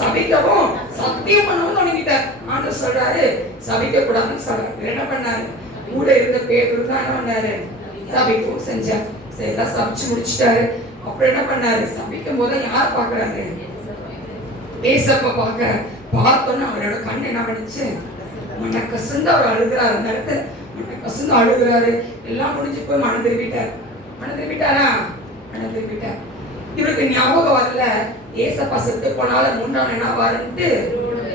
சபிக்கவும் சத்தியம் பண்ணவும் தொடங்கிட்டார். ஆண்டவர் சொல்றாரு சபிக்க கூடாதுன்னு சொல்றாரு. என்ன பண்ணாரு? கூட இருந்த பேதுரு தான் என்ன பண்ணாரு? சபிக்கவும் செஞ்சார். சரி, எல்லாம் சபிச்சு முடிச்சுட்டாரு. அப்புறம் என்ன பண்ணாரு? சபிக்கும் போது யார் பாக்குறாரு? ஏசப்பா பார்த்தோன்னு அவரோட கண் என்ன பண்ணுச்சு? மன கசந்து அவர் அழுகிறாரு. அந்த இடத்துல மன கசந்து அழுகிறாரு. எல்லாம் முடிஞ்சு போய் மனம் திரும்பிட்டார். மனம் திரும்பிட்டாரா? மனம் திரும்பிட்டார். இவருக்கு ஞாபகம் வரல, ஏசப்பா செத்து போனால 3ஆம் என்ன வருன்ட்டு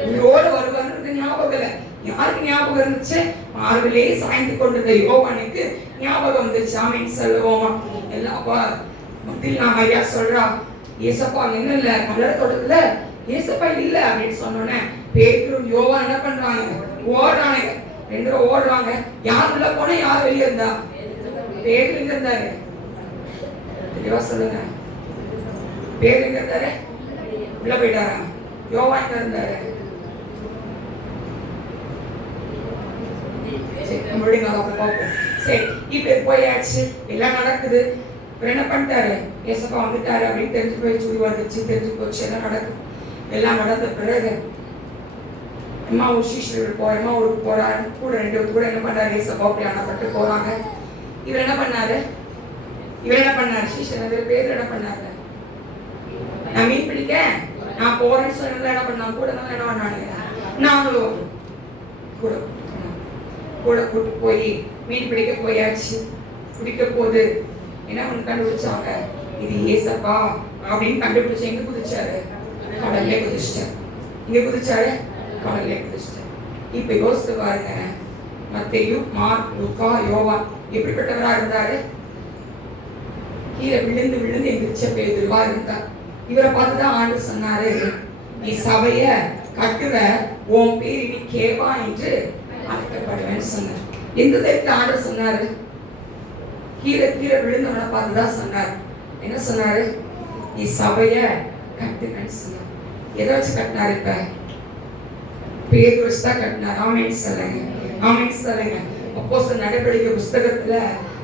உயிரோடு வருவாருன்றது ஞாபகம் இல்லை. யாருக்கு ஞாபகம் இருந்துச்சு? மார்பிலே சாய்ந்து கொண்டிருந்த யோவானுக்கு ஞாபகம் வந்துச்சு. ஆமீன் சொல்லுவோமா? எல்லாம் மத்தியில் நான் ஐயா சொல்றா, ஏசப்பா என்ன இல்ல கல்லறத்தோடத்துல ஏசப்பா இல்ல அப்படின்னு சொன்னோன்னே பேதுரு யோவான் என்ன பண்றாங்க? ஓடுறாங்க. 2 பேரும் ஓடுறாங்க. யார் உள்ள போனா யார் வெளியே இருந்தா? பேதுரு எங்க இருந்தாரு? தெளிவா சொல்லுங்க. பேதுரு எங்க இருந்தாரு? உள்ள போயிட்டாரா? யோவான் எங்க இருந்தாரு? சரி, இப்ப போயாச்சு, எல்லாம் நடக்குது. என்ன பண்ணிட்டாரு? ஏசப்பா வந்துட்டாரு அப்படின்னு தெரிஞ்சு போய் சுடி வந்துச்சு, தெரிஞ்சு போச்சு, எல்லாம் நடக்குது. எல்லாம் நடந்த பிறகு அம்மா ஒரு சீஷர்கள் அம்மா ஊருக்கு போறாரு. கூட 2 பேர் கூட என்ன பண்றாரு? ஏசப்பா அப்படி அணப்பட்டு போறாங்க. இவர் என்ன பண்ணாரு? சீஷர்கள் பேர் என்ன பண்ணாரு? நான் மீன் பிடிக்க நான் போறேன்னு சொன்னதுல என்ன பண்ணாங்க? கூட என்ன பண்ணானுங்க? நாங்களும் கூட கூட்டு போய் மீன் பிடிக்க போயாச்சு. பிடிக்க போது என்ன பண்ணி கண்டுபிடிச்சாங்க? இது ஏசப்பா அப்படின்னு கண்டுபிடிச்சு எங்க குதிச்சாரு? கடல்லே குதிச்சிட்டாரு. இங்க குதிச்சாரு? கடல்லே குதிச்சிட்டாரு. இப்ப யோசித்து பாருங்க, மத்தேயு, மார்க், லூக்கா, யோவான் எப்படிப்பட்டவரா இருந்தாரு? கீழே விழுந்து விழுந்து எந்திரிச்ச பேதுருவா இருந்தார். இவரை பார்த்துதான் ஆண்டவர் சொன்னாரு, நீ சபைய கட்டுவ, உன் பேர் இனி கேவா என்று அழைக்கப்படுவேன்னு சொன்னார். எந்த தைரியத்துல ஆண்டவர் சொன்னாரு? கீழே விழுந்தவனை பார்த்துதான் சொன்னார். என்ன சொன்னாரு? நீ சபைய கட்டுவேன்னு சொன்னார். எதை வச்சு கட்டினாரு? இப்ப பேதுரு வச்சு தான் கட்டினார். ஆமென் சொல்லுங்க. ஆமென் சொல்லுங்க. அப்போஸ்தலர் நடவடிக்கை புஸ்தகத்துல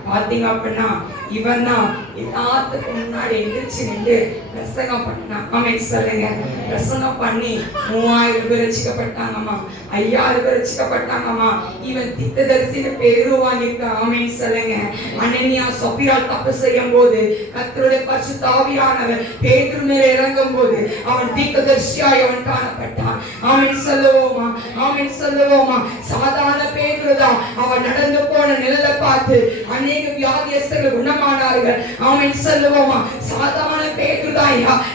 பாத்தீங்க அப்படின்னா இவன் தான் எல்லாத்துக்கு முன்னாடி எந்திரிச்சு நின்று பிரசங்கம் பண்ணான். ஆமென் சொல்லுங்க. பிரசங்கம் பண்ணி 3000 பேர் ரட்சிக்கப்பட்டாங்கம்மா, 5000 பேர் ரட்சிக்கப்பட்டாங்கம்மா. இவன் தீர்க்கதரிசின்னு பேரு வாங்கியிருக்க. ஆமென் சொல்லுங்க. அனனியா சப்பீரா தப்பு செய்யும் போது கர்த்தருடைய பரிசுத்த ஆவியானவர் பேதுரு மேல இறங்கும் போது அவன் தீர்க்கதரிசியாய் அவன் காணப்பட்டான். ஆமென் சொல்லுவோமா? ஆமென் சொல்லுவோமா? சாதாரண பேதுரு தான். அவன் நடந்து போன நிழலை பார்த்து அநேக வியாதியஸ்தர்கள் குணமானார்கள். ஆமென் சொல்லுவோமா? சாதாரண பேதுரு தான்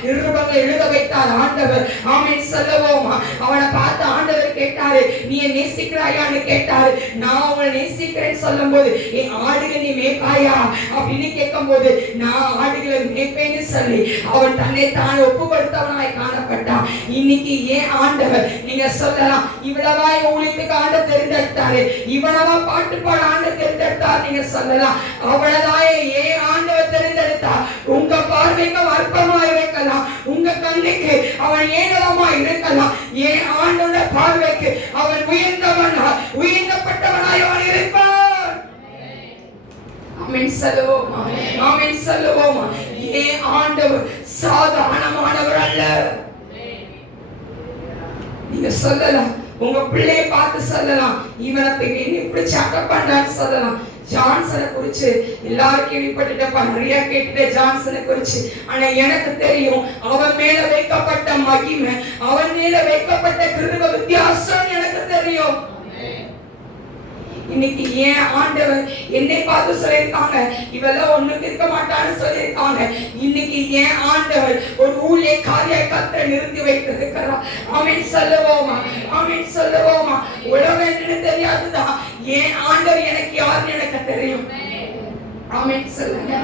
நிருபங்களை எழுத வைத்தார் ஆண்டவர். ஆமென் சொல்லுவோமா? அவனை பார்த்து ஆண்டவர் கேட்டாரு, நீ நேசிக்கிறாயான்னு கேட்டாரு. நான் அவனை நேசிக்கிறேன்னு சொல்லும் போது, என் ஆடுகளை நீ மேய்ப்பாயா அப்படின்னு கேட்கும் போது, நான் ஆடுகளை மேய்ப்பேன்னு சொல்லி அவன் தன்னை தான் ஒப்பு கொடுத்தவனாய் காணப்பட்டான். இன்னைக்கு ஏன் ஆண்டவர் நீங்க சொல்லலாம், இவ்வளவா ஊழியத்துக்கு ஆண்டவர் தெரிந்தெடுத்தாரு, இவ்வளவா பாட்டு பாட ஆண்டவர் தெரிந்தெடுத்தார் நீங்க சொல்லலாம். அவ்வளவுதான் ஏன் ஆண்டவர் தெரிந்தெடுத்தார்? உங்க பார்வைக்கு அற்பமாய் இருக்கலாம், உங்க கண்ணுக்கு அவன் ஏகலமா இருக்கலாம். ஏன் ஆண்டோட பார்வைக்கு அவன் உயர்ந்தவனா உயர்ந்தப்பட்டவனாய் அவன் இருப்பான். ஆமென் சொல்லுவோமா? ஆமென் சொல்லுவோமா? ஏன் ஆண்டவர் சாதாரணமானவர் அல்ல. நீங்க சொல்லலாம், உங்க பிள்ளைய பார்த்து சொல்லலாம், இவனை இப்படி சட்டம் பண்றான்னு சொல்லலாம். ஜான்சனை குறிச்சு எல்லாரும் கேள்விப்பட்டுட்டப்பா, நிறைய கேட்டுட்ட ஜான்சனை குறிச்சு. ஆனா எனக்கு தெரியும் அவன் மேல வைக்கப்பட்ட மகிமை, அவன் மேல வைக்கப்பட்ட கிருபை வித்தியாசம் எனக்கு தெரியும். இன்னைக்கு ஏன் ஆண்டவர் என்னை பார்த்து சொல்லியிருக்காங்க, இவெல்லாம் ஒண்ணுக்கு இருக்க மாட்டான்னு சொல்லியிருக்காங்க. இன்னைக்கு ஏன் ஆண்டவர் ஒரு ஊழியக்காரியை கர்த்தர் நிறுத்தி வைத்திருக்கிறார். ஆமென் சொல்லுவோமா? ஆமென் சொல்லுவோமா? உலகம் என்னன்னு தெரியாதுதான், ஏன் ஆண்டவர் எனக்கு யாருன்னு எனக்கு தெரியும். ஆமென் சொல்லுங்க.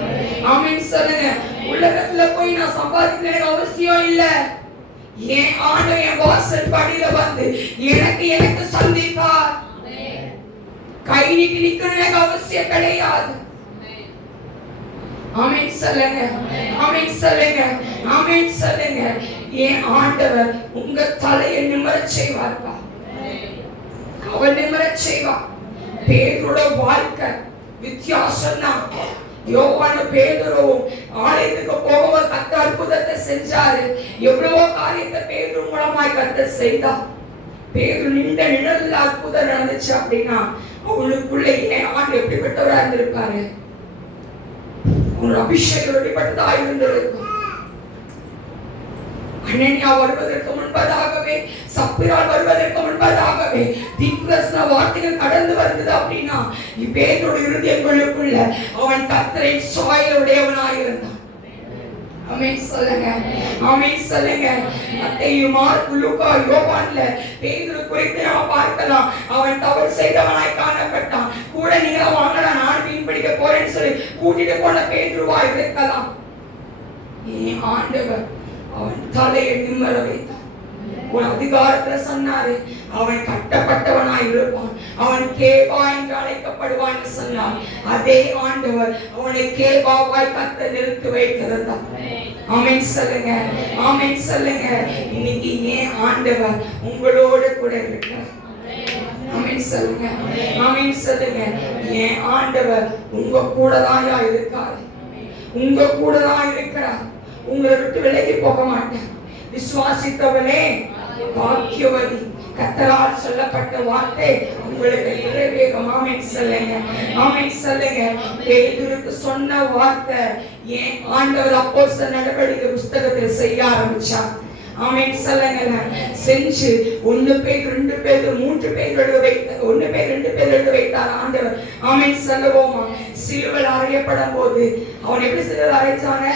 ஆமென் சொல்லுங்க. உலகத்துல போய் நான் சம்பாதிக்க எனக்கு அவசியம் இல்ல. என் ஆண்டவர் என் வாசல் படியில வந்து எனக்கு சந்திப்பார். கை நீட்டி நிக்கணும் எனக்கு அவசியம் கிடையாது. ஆமென் சொல்லுங்க, ஆமென் சொல்லுங்க, ஆமென் சொல்லுங்க. என் ஆண்டவர் உங்க தலையை நிமிரச் செய்வார்ப்பா. அவர் நிமிரச் செய்வார். பேதுருவோட வாழ்க்கை வித்தியாசம் தான். யோவான் பேதுரு ஆலயத்துக்கு போகும்போது கர்த்தர் அற்புதத்தை செஞ்சாரு. எவ்வளவோ காரியத்தை பேதுரு மூலமாய் கர்த்தர் செய்தார். பேதுரு நின்ற நிழல்ல அற்புதம் நடந்துச்சு அப்படின்னா அவனுக்குள்ள ஏன் ஆண்டு எப்படிப்பட்டவரா இருந்திருப்பாரு? உன்னோட அபிஷேகம் எப்படிப்பட்டதா இருந்திருக்கும்? அனனியா வருவதற்கு முன்பதாகவே, சப்பிரால் வருவதற்கு முன்பதாகவே தீர்க்கதரிசன வார்த்தைகள் கடந்து வந்தது அப்படின்னா பேதுருவோட இருதயங்களுக்குள்ள அவன் கர்த்தரை சாயலுடையவனாய் இருந்தான். ஆமென் சொல்லுங்க, ஆமென் சொல்லுங்க. மத்தேயு, மார்க்கு, லூக்கா, யோவான்ல பேதுரு குறித்து நாம் பார்க்கலாம். அவன் தவறு செய்தவனாய் காணப்பட்டான். கூட நீங்க வாங்கடா, நான் மீன் பிடிக்க போறேன்னு சொல்லி கூட்டிட்டு போன பேதுருவா இருக்கலாம். ஆண்டவர் அவன் தலையை நிமிர வைத்தான். ஒரு அதிகாரத்துல சொன்னாரு, அவன் கட்டப்பட்டவனாய் இருப்பான், அவன் கேபா என்று அழைக்கப்படுவான் சொன்னார். அதே ஆண்டவர் அவனை கேபாவாய் கர்த்தர் நிறுத்தி வைத்திருந்தார். ஆமென் சொல்லுங்க, ஆமென் சொல்லுங்க. இன்னைக்கு ஏன் ஆண்டவர் உங்களோட கூட இருக்கிறார்? ஆமென் சொல்லுங்க, ஆமென் சொல்லுங்க. ஏன் ஆண்டவர் உங்க கூட தான் இருக்காரு, உங்க கூட தான் இருக்கிறார். உங்களை விட்டு விலகி போக மாட்டேன். விசுவாசித்தவனே பாக்கியவதி. கர்த்தரால் சொல்லப்பட்ட வார்த்தை உங்களுக்கு நிறைவேறும். ஆமென் சொல்லுங்க, ஆமென் சொல்லுங்க. பேதுருக்கு சொன்ன வார்த்தை ஏன் ஆண்டவர் அப்போஸ்தலர் நடவடிக்கை புத்தகத்தில் செய்ய ஆரம்பிச்சார். ஆமென் சொல்லுங்க. செஞ்சு 1 பேர் 2 பேர் 3 பேர் எழுத வைத்தார். 1 பேர் 2 பேர் எழுத வைத்தார் ஆண்டவர். ஆமென் சொல்லுவோமா? சிலுவையில் அறையப்படும் போது அவன் எப்படி சிலுவையில் அறைச்சாங்க?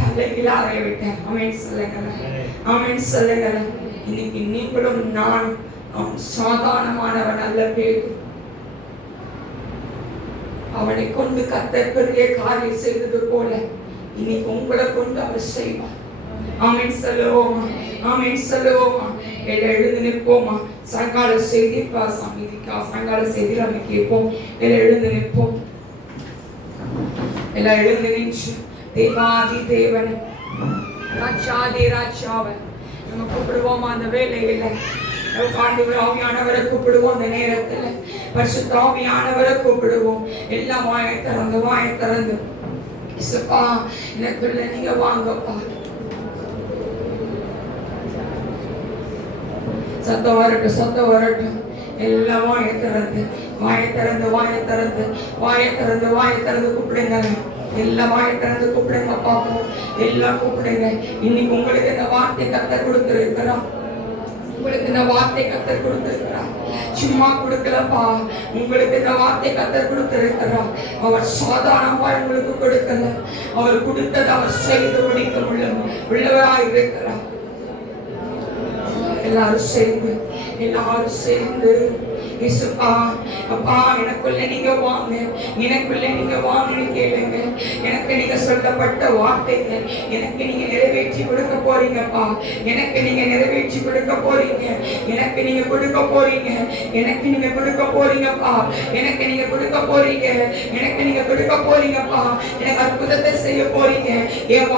தலைகீழா அறைய விட்டார். ஆமென் சொல்லுங்க, ஆமென் சொல்லுங்க. இன்னைக்கு நீங்களும் நான் சாதாரணமானவன் அல்ல. பேதுரு அவனை கொண்டு கர்த்தர் பெரிய காரியம் செய்தது போல இன்னைக்கு உங்களை கொண்டு அவர் செய்வார். ஆமென் சொல்லுவோமா, ஆமென் சொல்லுவோமா? எழுந்து நிற்போமா? சாயங்கால செய்தி சாயங்கால செய்தி நம்ம கேட்போம். எழுந்து நிற்போம். எல்லாம் எழுந்து நின்று தேவாதி தேவன், ராஜாதி ராஜாவன் நம்ம கூப்பிடுவோமா? அந்த வேலையில ஆவியானவரை கூப்பிடுவோம். அந்த நேரத்துல பரிசுத்த ஆவியானவரை கூப்பிடுவோம். எல்லாம் வாயை திறந்து இயேசுப்பா எனக்குள்ள நீங்க வாங்கப்பா. சத்தம் வரட்டும். எல்லாம் வாயை திறந்து கூப்பிடுங்க. எல்லாம் வாயை திறந்து கூப்பிடுங்க பாப்போம். எல்லாம் கூப்பிடுங்க. இன்னைக்கு உங்களுக்கு இந்த வார்த்தை கர்த்தர் கொடுத்திருக்கிறார். உங்களுக்கு இந்த வார்த்தை கர்த்தர் கொடுத்திருக்கிறார். சும்மா கொடுக்கலப்பா, உங்களுக்கு இந்த வார்த்தை கர்த்தர் கொடுத்திருக்கிறார். அவர் சாதாரணமா உங்களுக்கு கொடுக்கல. அவர் கொடுத்தது அவர் செய்து முடிக்க உள்ளவராய் இருக்கிறார். எல்லாரும் சேர்ந்து இயேசுப்பா, அப்பா எனக்குள்ள நீங்க வாங்க, எனக்குள்ள நீங்க வாங்கன்னு கேளுங்க. எனக்கு நீங்க சொல்லப்பட்ட வார்த்தைகள் எனக்கு நீங்க நிறைவேற்றி கொடுக்க போறீங்கப்பா. எனக்கு நீங்க நிறைவேற்றி கொடுக்க போறீங்க. எனக்கு நீங்க கொடுக்க போறீங்க. எனக்கு நீங்க கொடுக்க போறீங்கப்பா. எனக்கு நீங்க கொடுக்க போறீங்க. எனக்கு நீங்க கொடுக்க போறீங்கப்பா. எனக்கு அற்புதத்தை செய்ய போறீங்க. என்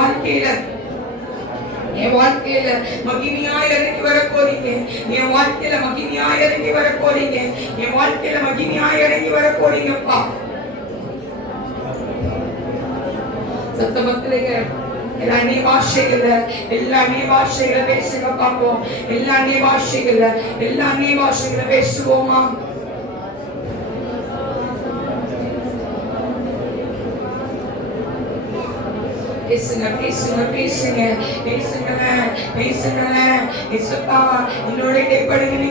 வாழ்க்கையில மகிமையாய் இறங்கி வர போறீங்க. என் வாழ்க்கையில மகிமையாய் இறங்கி வர போறீங்க. என் வாழ்க்கையில மகிமையாய் இறங்கி வர போறீங்கப்பா. சத்தமத்திலேங்க எல்லா அந்நிய பாஷைகளை பேசுங்க பார்ப்போம். எல்லா அந்நிய பாஷைகளை பேசுவோமா? பேசுங்க. என்னோட இடைப்படுங்கன்னு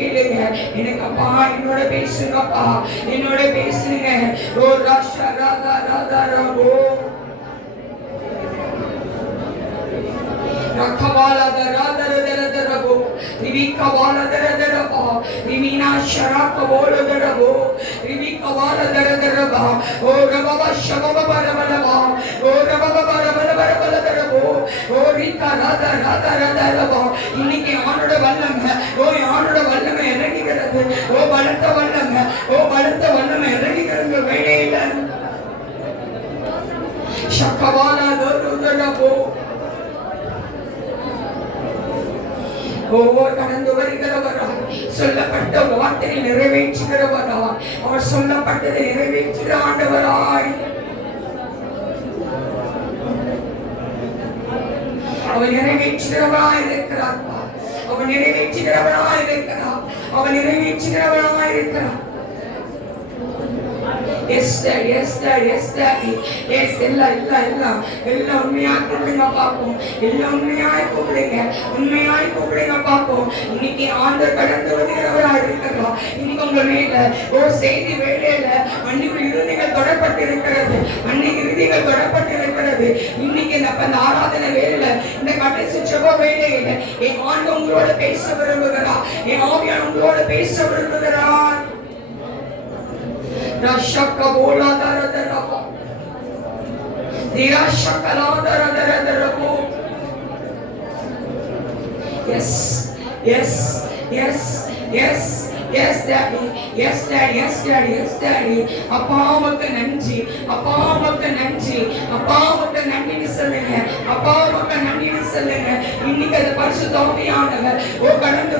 கேளுங்க. எனக்கு அப்பா என்னோட பேசுங்கப்பா. என்னோட பேசுங்க. ஓ ராஷா ராதா ராதா ராபோ ரகவாலா ராதா ராதா ராபோ ரிவிகவாலா ராதா ராபோ ரிமினா ஷராகவோலா ராபோ ரிவிகவாலா ராதா ராபோ ஓ ரபா ஷபபா ரபா ஓ ரபா ரபா இன்னைக்கு ஆனோட வல்லமை, ஆனோட வல்லமை இறங்குகிறது. பலத்த வல்லமை, பலத்த வல்லமை இறங்குகிறது வேலையில. சக்கவாலா தோருதரபோ கடந்து வருகிறவரா, சொல்லப்பட்ட வார்த்தையை நிறைவேற்றுகிறவரா, அவர் சொல்லப்பட்டதை நிறைவேற்றுகிற ஆண்டவராய் அவர் நிறைவேற்றுகிறவராய் இருக்கிறார். அவர் நிறைவேற்றுகிறவராய் இருக்கிறார். அவர் நிறைவேற்றுகிறவராய் இருக்கிறார். Yes, Dad. Yes, Dad. Yes, Daddy. Yes, எல்லாம் உண்மையாய் கூப்பிடுங்க பார்ப்போம். எல்லாம் உண்மையாய் கூப்பிடுங்க பார்ப்போம். இன்னைக்கு ஆண்டவர் கடந்து வருகிறவராக இருக்கிறார். இன்னைக்கு உங்க மேல செய்தி வேலையில அன்னைக்கு இறுதிகள் தொடப்பட்டிருக்கிறது. இன்னைக்கு இந்த ஆராதனை வேலையில, இந்த கடைசி ஜெப வேலையில என் ஆண்டவர் உங்களோட பேச விரும்புகிறார். என் ஆவியானவர் உங்களோட பேச விரும்புகிறார். Rashaka bola dara dara bo, dirashaka la dara dara dara bo. Yes, Daddy. Yes, Daddy. Yes, Daddy. Yes, Daddy. அப்பாவுக்கு நன்றி, அப்பாவுக்கு நன்றி, அப்பாவுக்கு நன்றி சொல்லுங்க, அப்பாவுக்கு நன்றி சொல்லுங்க. இன்னைக்கு அது பரிசுத்த ஆவியானவர் கடந்து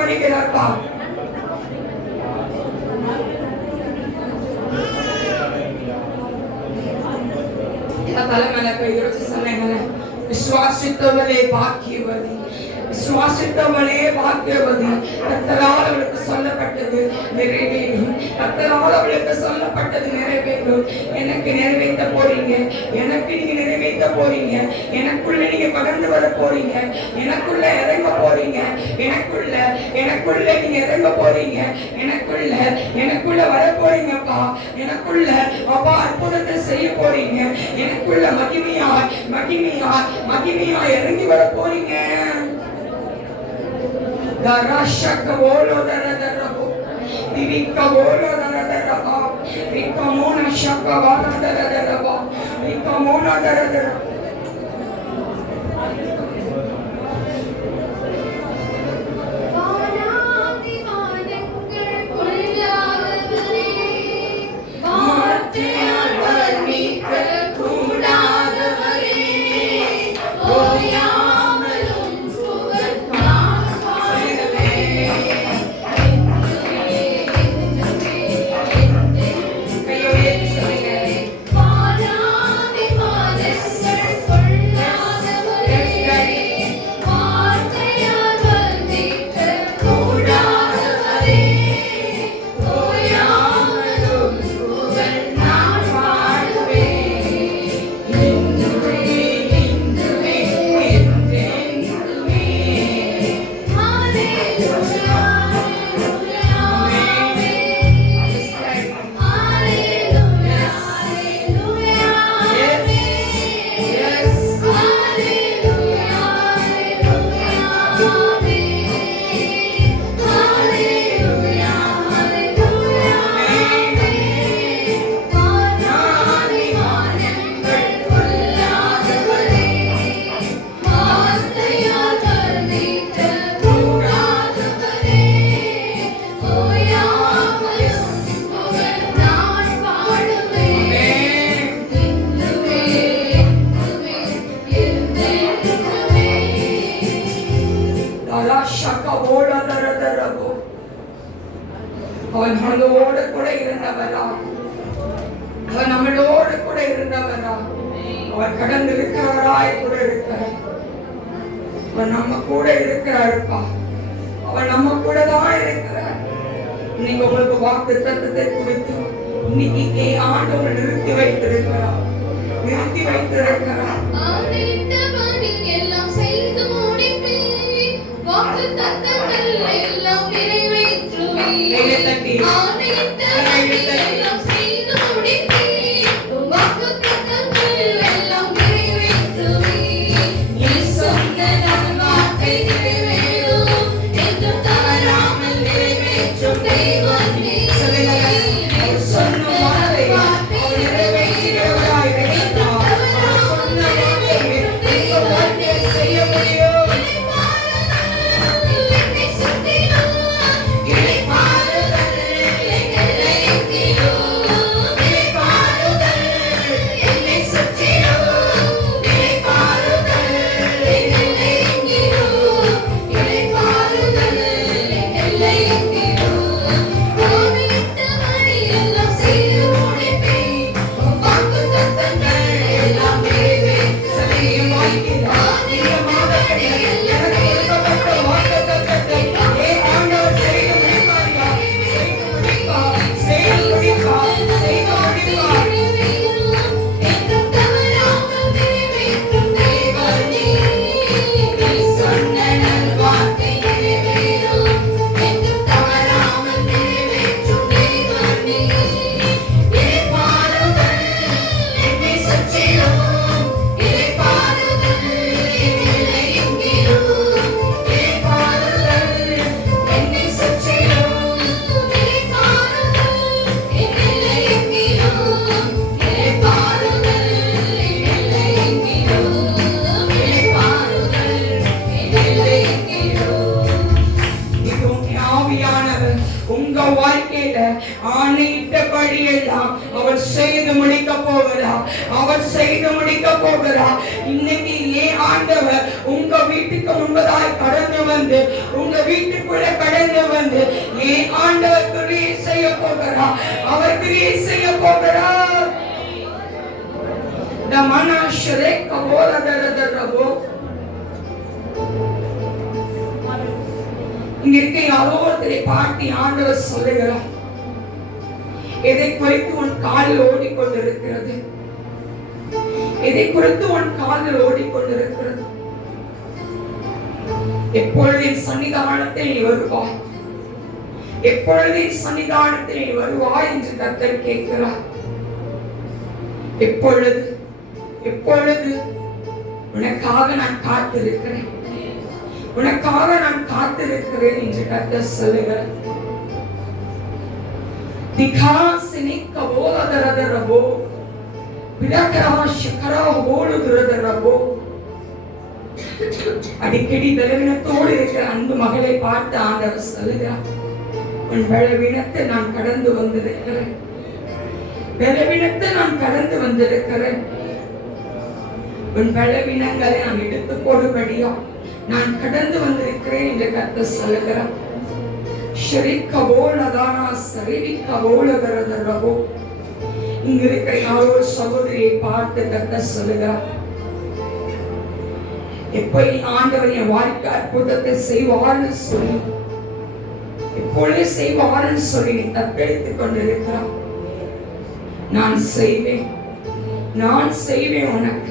வருகிறார்ப்பா. தலைமையில போய் யோசிச்சு சொன்னேன், விசுவாசித்தவளே பாக்கியவதி, விசுவாசித்தவளே பாக்கியவதி. கர்த்தரால் அவளுக்கு சொல்லப்பட்டது நிறைவேறும். கர்த்தரால் அவளுக்கு சொல்லப்பட்டது நிறைவேறும். எனக்கு நிறைவேற்ற போறீங்க, எனக்கு நீங்க நிறைவேற்ற போறீங்க. எனக்குள்ள நீங்க கடந்து வர போறீங்க, எனக்குள்ள இறங்க போறீங்க, எனக்குள்ள நீங்க இறங்க போறீங்க, எனக்குள்ள வர போறீங்கப்பா. எனக்குள்ள அப்பா அற்புதத்தை செய்ய போறீங்க. எனக்குள்ள மகிமையாய் இறங்கி வர போறீங்க. Darashaka bolo dara dara bo, divika bolo dara dara bo, vikamona shaka bala dara dara bo, vikamona dara dara. அவன் நம்மளோடு கூட இருந்தவரா, அவன் நம்மளோடு கூட இருந்தவரா, அவர் கடந்து இருக்கிறவராய் கூட இருக்கிறார். அவன் நம்ம கூட இருக்கிறாருப்பா, அவன் நம்ம கூட தான் இருக்கிறார். இன்னைக்கு உங்களுக்கு வாக்கு தத்தத்தை குறித்து இன்னைக்கு ஆண்டவர் நிறுத்தி வைத்திருக்கிறார். எல்லாம் செய்து முடிப்பேன், வாக்கு தத்தங்கள் எல்லாம் நிறைவேற்றுவேன். எல்லாம் செய்து முடிப்பேன், வாக்கு தத்தங்கள் எல்லாம் நிறைவேற்றுவேன். நீ சொன்ன வார்த்தை நிறைவேறும் என்று தவறாமல் நிறைவேற்றும் தெய்வம் நீ. சொன்ன வார்த்தை நிறைவேற்றுகிறவராய் வாழ்க்கையில ஆணையிட்டபடி எல்லாம் அவர் செய்து முடிக்க போகிறார். அவர் செய்து முடிக்க போகிறார். இன்னைக்கு ஏன் ஆண்டவர் உங்க வீட்டுக்கு முன்பதாய் கடந்து வந்து, உங்க வீட்டுக்குள்ள கடந்து வந்து ஏன் ஆண்டவர் கிரியை செய்ய போகிறார். அவர் கிரியை செய்ய போகிறார். தமனாஷரே கபோலதரதரபோ. இங்க இருக்க யாரோ ஒருத்தரை பார்த்து ஆண்டவர் சொல்லுகிறார், எதை குறித்து உன் காலில் ஓடிக்கொண்டிருக்கிறது? எதை குறித்து உன் காலில் ஓடிக்கொண்டிருக்கிறது? எப்பொழுது என் சன்னிதானத்தில் நீ வருவாய்? எப்பொழுது என் சன்னிதானத்தில் நீ வருவாய் என்று கர்த்தர் கேட்கிறார். எப்பொழுது எப்பொழுது உனக்காக நான் காத்திருக்கிறேன், உனக்காக நான் காத்திருக்கிறேன் என்று கர்த்தர் சொல்லுகிறார். திகாசினி கபோலதரதரபோ விடகரா ஷகரா ஓடுதுரதரபோ. அடிக்கடி பலவீனத்தோடு இருக்கிற அன்பு மகளை பார்த்து ஆண்டவர் சொல்லுகிறார், உன் பலவீனத்தை நான் கடந்து வந்திருக்கிறேன், பலவீனத்தை நான் கடந்து வந்திருக்கிறேன். உன் பலவீனங்களை நான் எடுத்து போடும்படியா நான் கடந்து வந்திருக்கிறேன் என்று கர்த்தர் சொல்லுகிறார். இங்க இருக்கிற யாரோ சகோதரியை பார்த்து கர்த்தர் சொல்லுகிறார், எப்படி ஆண்டவர் என் வாழ்க்கை அற்புதத்தை செய்வார்னு சொல்லி, எப்பொழுது செய்வார்னு சொல்லி நீ தத்தெடுத்துக் கொண்டிருக்கிறார். நான் செய்வேன், நான் செய்வேன். உனக்கு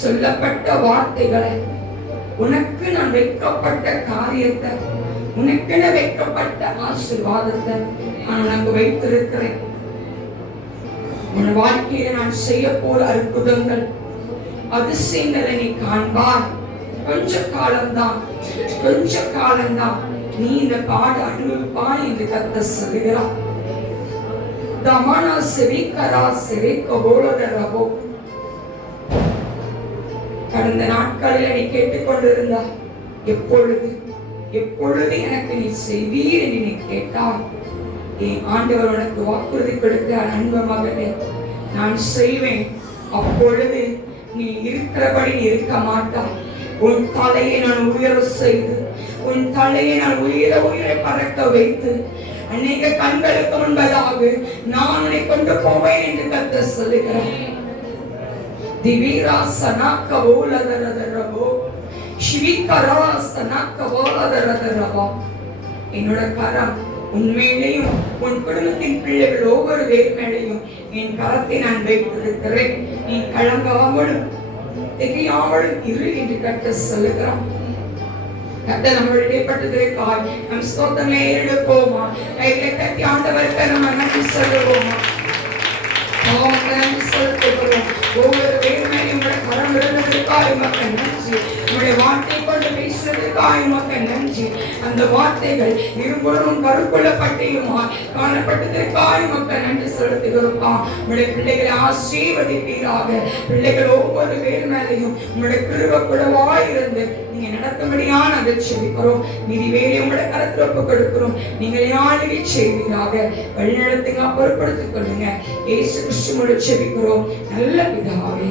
சொல்லப்பட்ட வார்த்தைகளை, உனக்கு நான் வைக்கப்பட்ட காரியத்தை, உனக்கென வைக்கப்பட்ட ஆசீர்வாதத்தை நான் உனக்கு வைத்திருக்கிறேன். உன் வாழ்க்கையில நான் செய்ய போற அற்புதங்கள், அதிசயங்களை நீ காண்பாய். கொஞ்ச காலம்தான், கொஞ்ச காலம்தான் நீ இந்த பாடு அனுபவிப்பாய் என்று கர்த்தர் சொல்லுகிறார். தமனா செவிக்கரா செவிக்கபோலதரபோ. கடந்த நாட்களில் நீ கேட்டுக்கொண்டிருந்தா, எப்பொழுது எப்பொழுது எனக்கு நீ செய்வீர் என்று நீ கேட்டால், என் ஆண்டவர் உனக்கு வாக்குறுதி கொடுக்கிறார், அன்பு மகனே நான் செய்வேன். அப்பொழுது நீ இருக்கிறபடி இருக்க மாட்டாய். உன் தலையை நான் உயர செய்து, உன் தலையை நான் உயிரை பறக்க வைத்து, அநேக கண்களுக்கு முன்பதாக நான் உன்னை கொண்டு போவேன் என்று கர்த்தர் சொல்லுகிறார். திவிராசனா கவோலதரதரபோ சிவிகராசனா கவோலதரதரபோ. என்னோட கரம் உன்மேலையும் உன் குடும்பத்தின் பிள்ளைகள் ஒவ்வொரு பேர் மேலையும் என் கரத்தை நான் வைத்திருக்கிறேன். நீ கலங்காமலும் திகையாமலும் இரு என்று கர்த்தர் சொல்லுகிறார். கர்த்தர் நம்மளுடைய பட்டதற்காய் நம் ஸ்தோத்திரங்களை ஏறெடுப்போமா? கைகளை கட்டி ஆண்டவருக்கு நம்ம நன்றி சொல்லுவோமா? நன்றி செலுத்துகிறோம். ஒவ்வொரு பேர் மேலையும் உங்களுடைய கரம் இருந்ததற்காக மக்கள் நன்றி. உங்களுடைய வார்த்தை கொண்டு பேசுவதற்காக மக்கள் நன்றி. அந்த வார்த்தைகள் இருபுறமும் கருக்குள்ள பட்டியுமா காணப்பட்டதற்காக மக்கள் நன்றி செலுத்துகிறோம்ப்பா. உங்களுடைய பிள்ளைகளை ஆசீர்வதிப்பீராக. பிள்ளைகள் ஒவ்வொரு பேர் மேலையும் உங்களுடைய கிருபைக்குள்ளவாய் இருந்து நீங்க நடத்தும்படியான அதை செபிக்கிறோம். நீதி வேலை உங்களுடைய கரத்தில் ஒப்புக் கொடுக்கிறோம். நீங்கள் யாரையை செய்வீராக வழிநடத்துங்க, பொறுப்படுத்திக் கொள்ளுங்க. இயேசு கிறிஸ்துவோடு செபிக்கிறோம் நல்ல பிதாவே.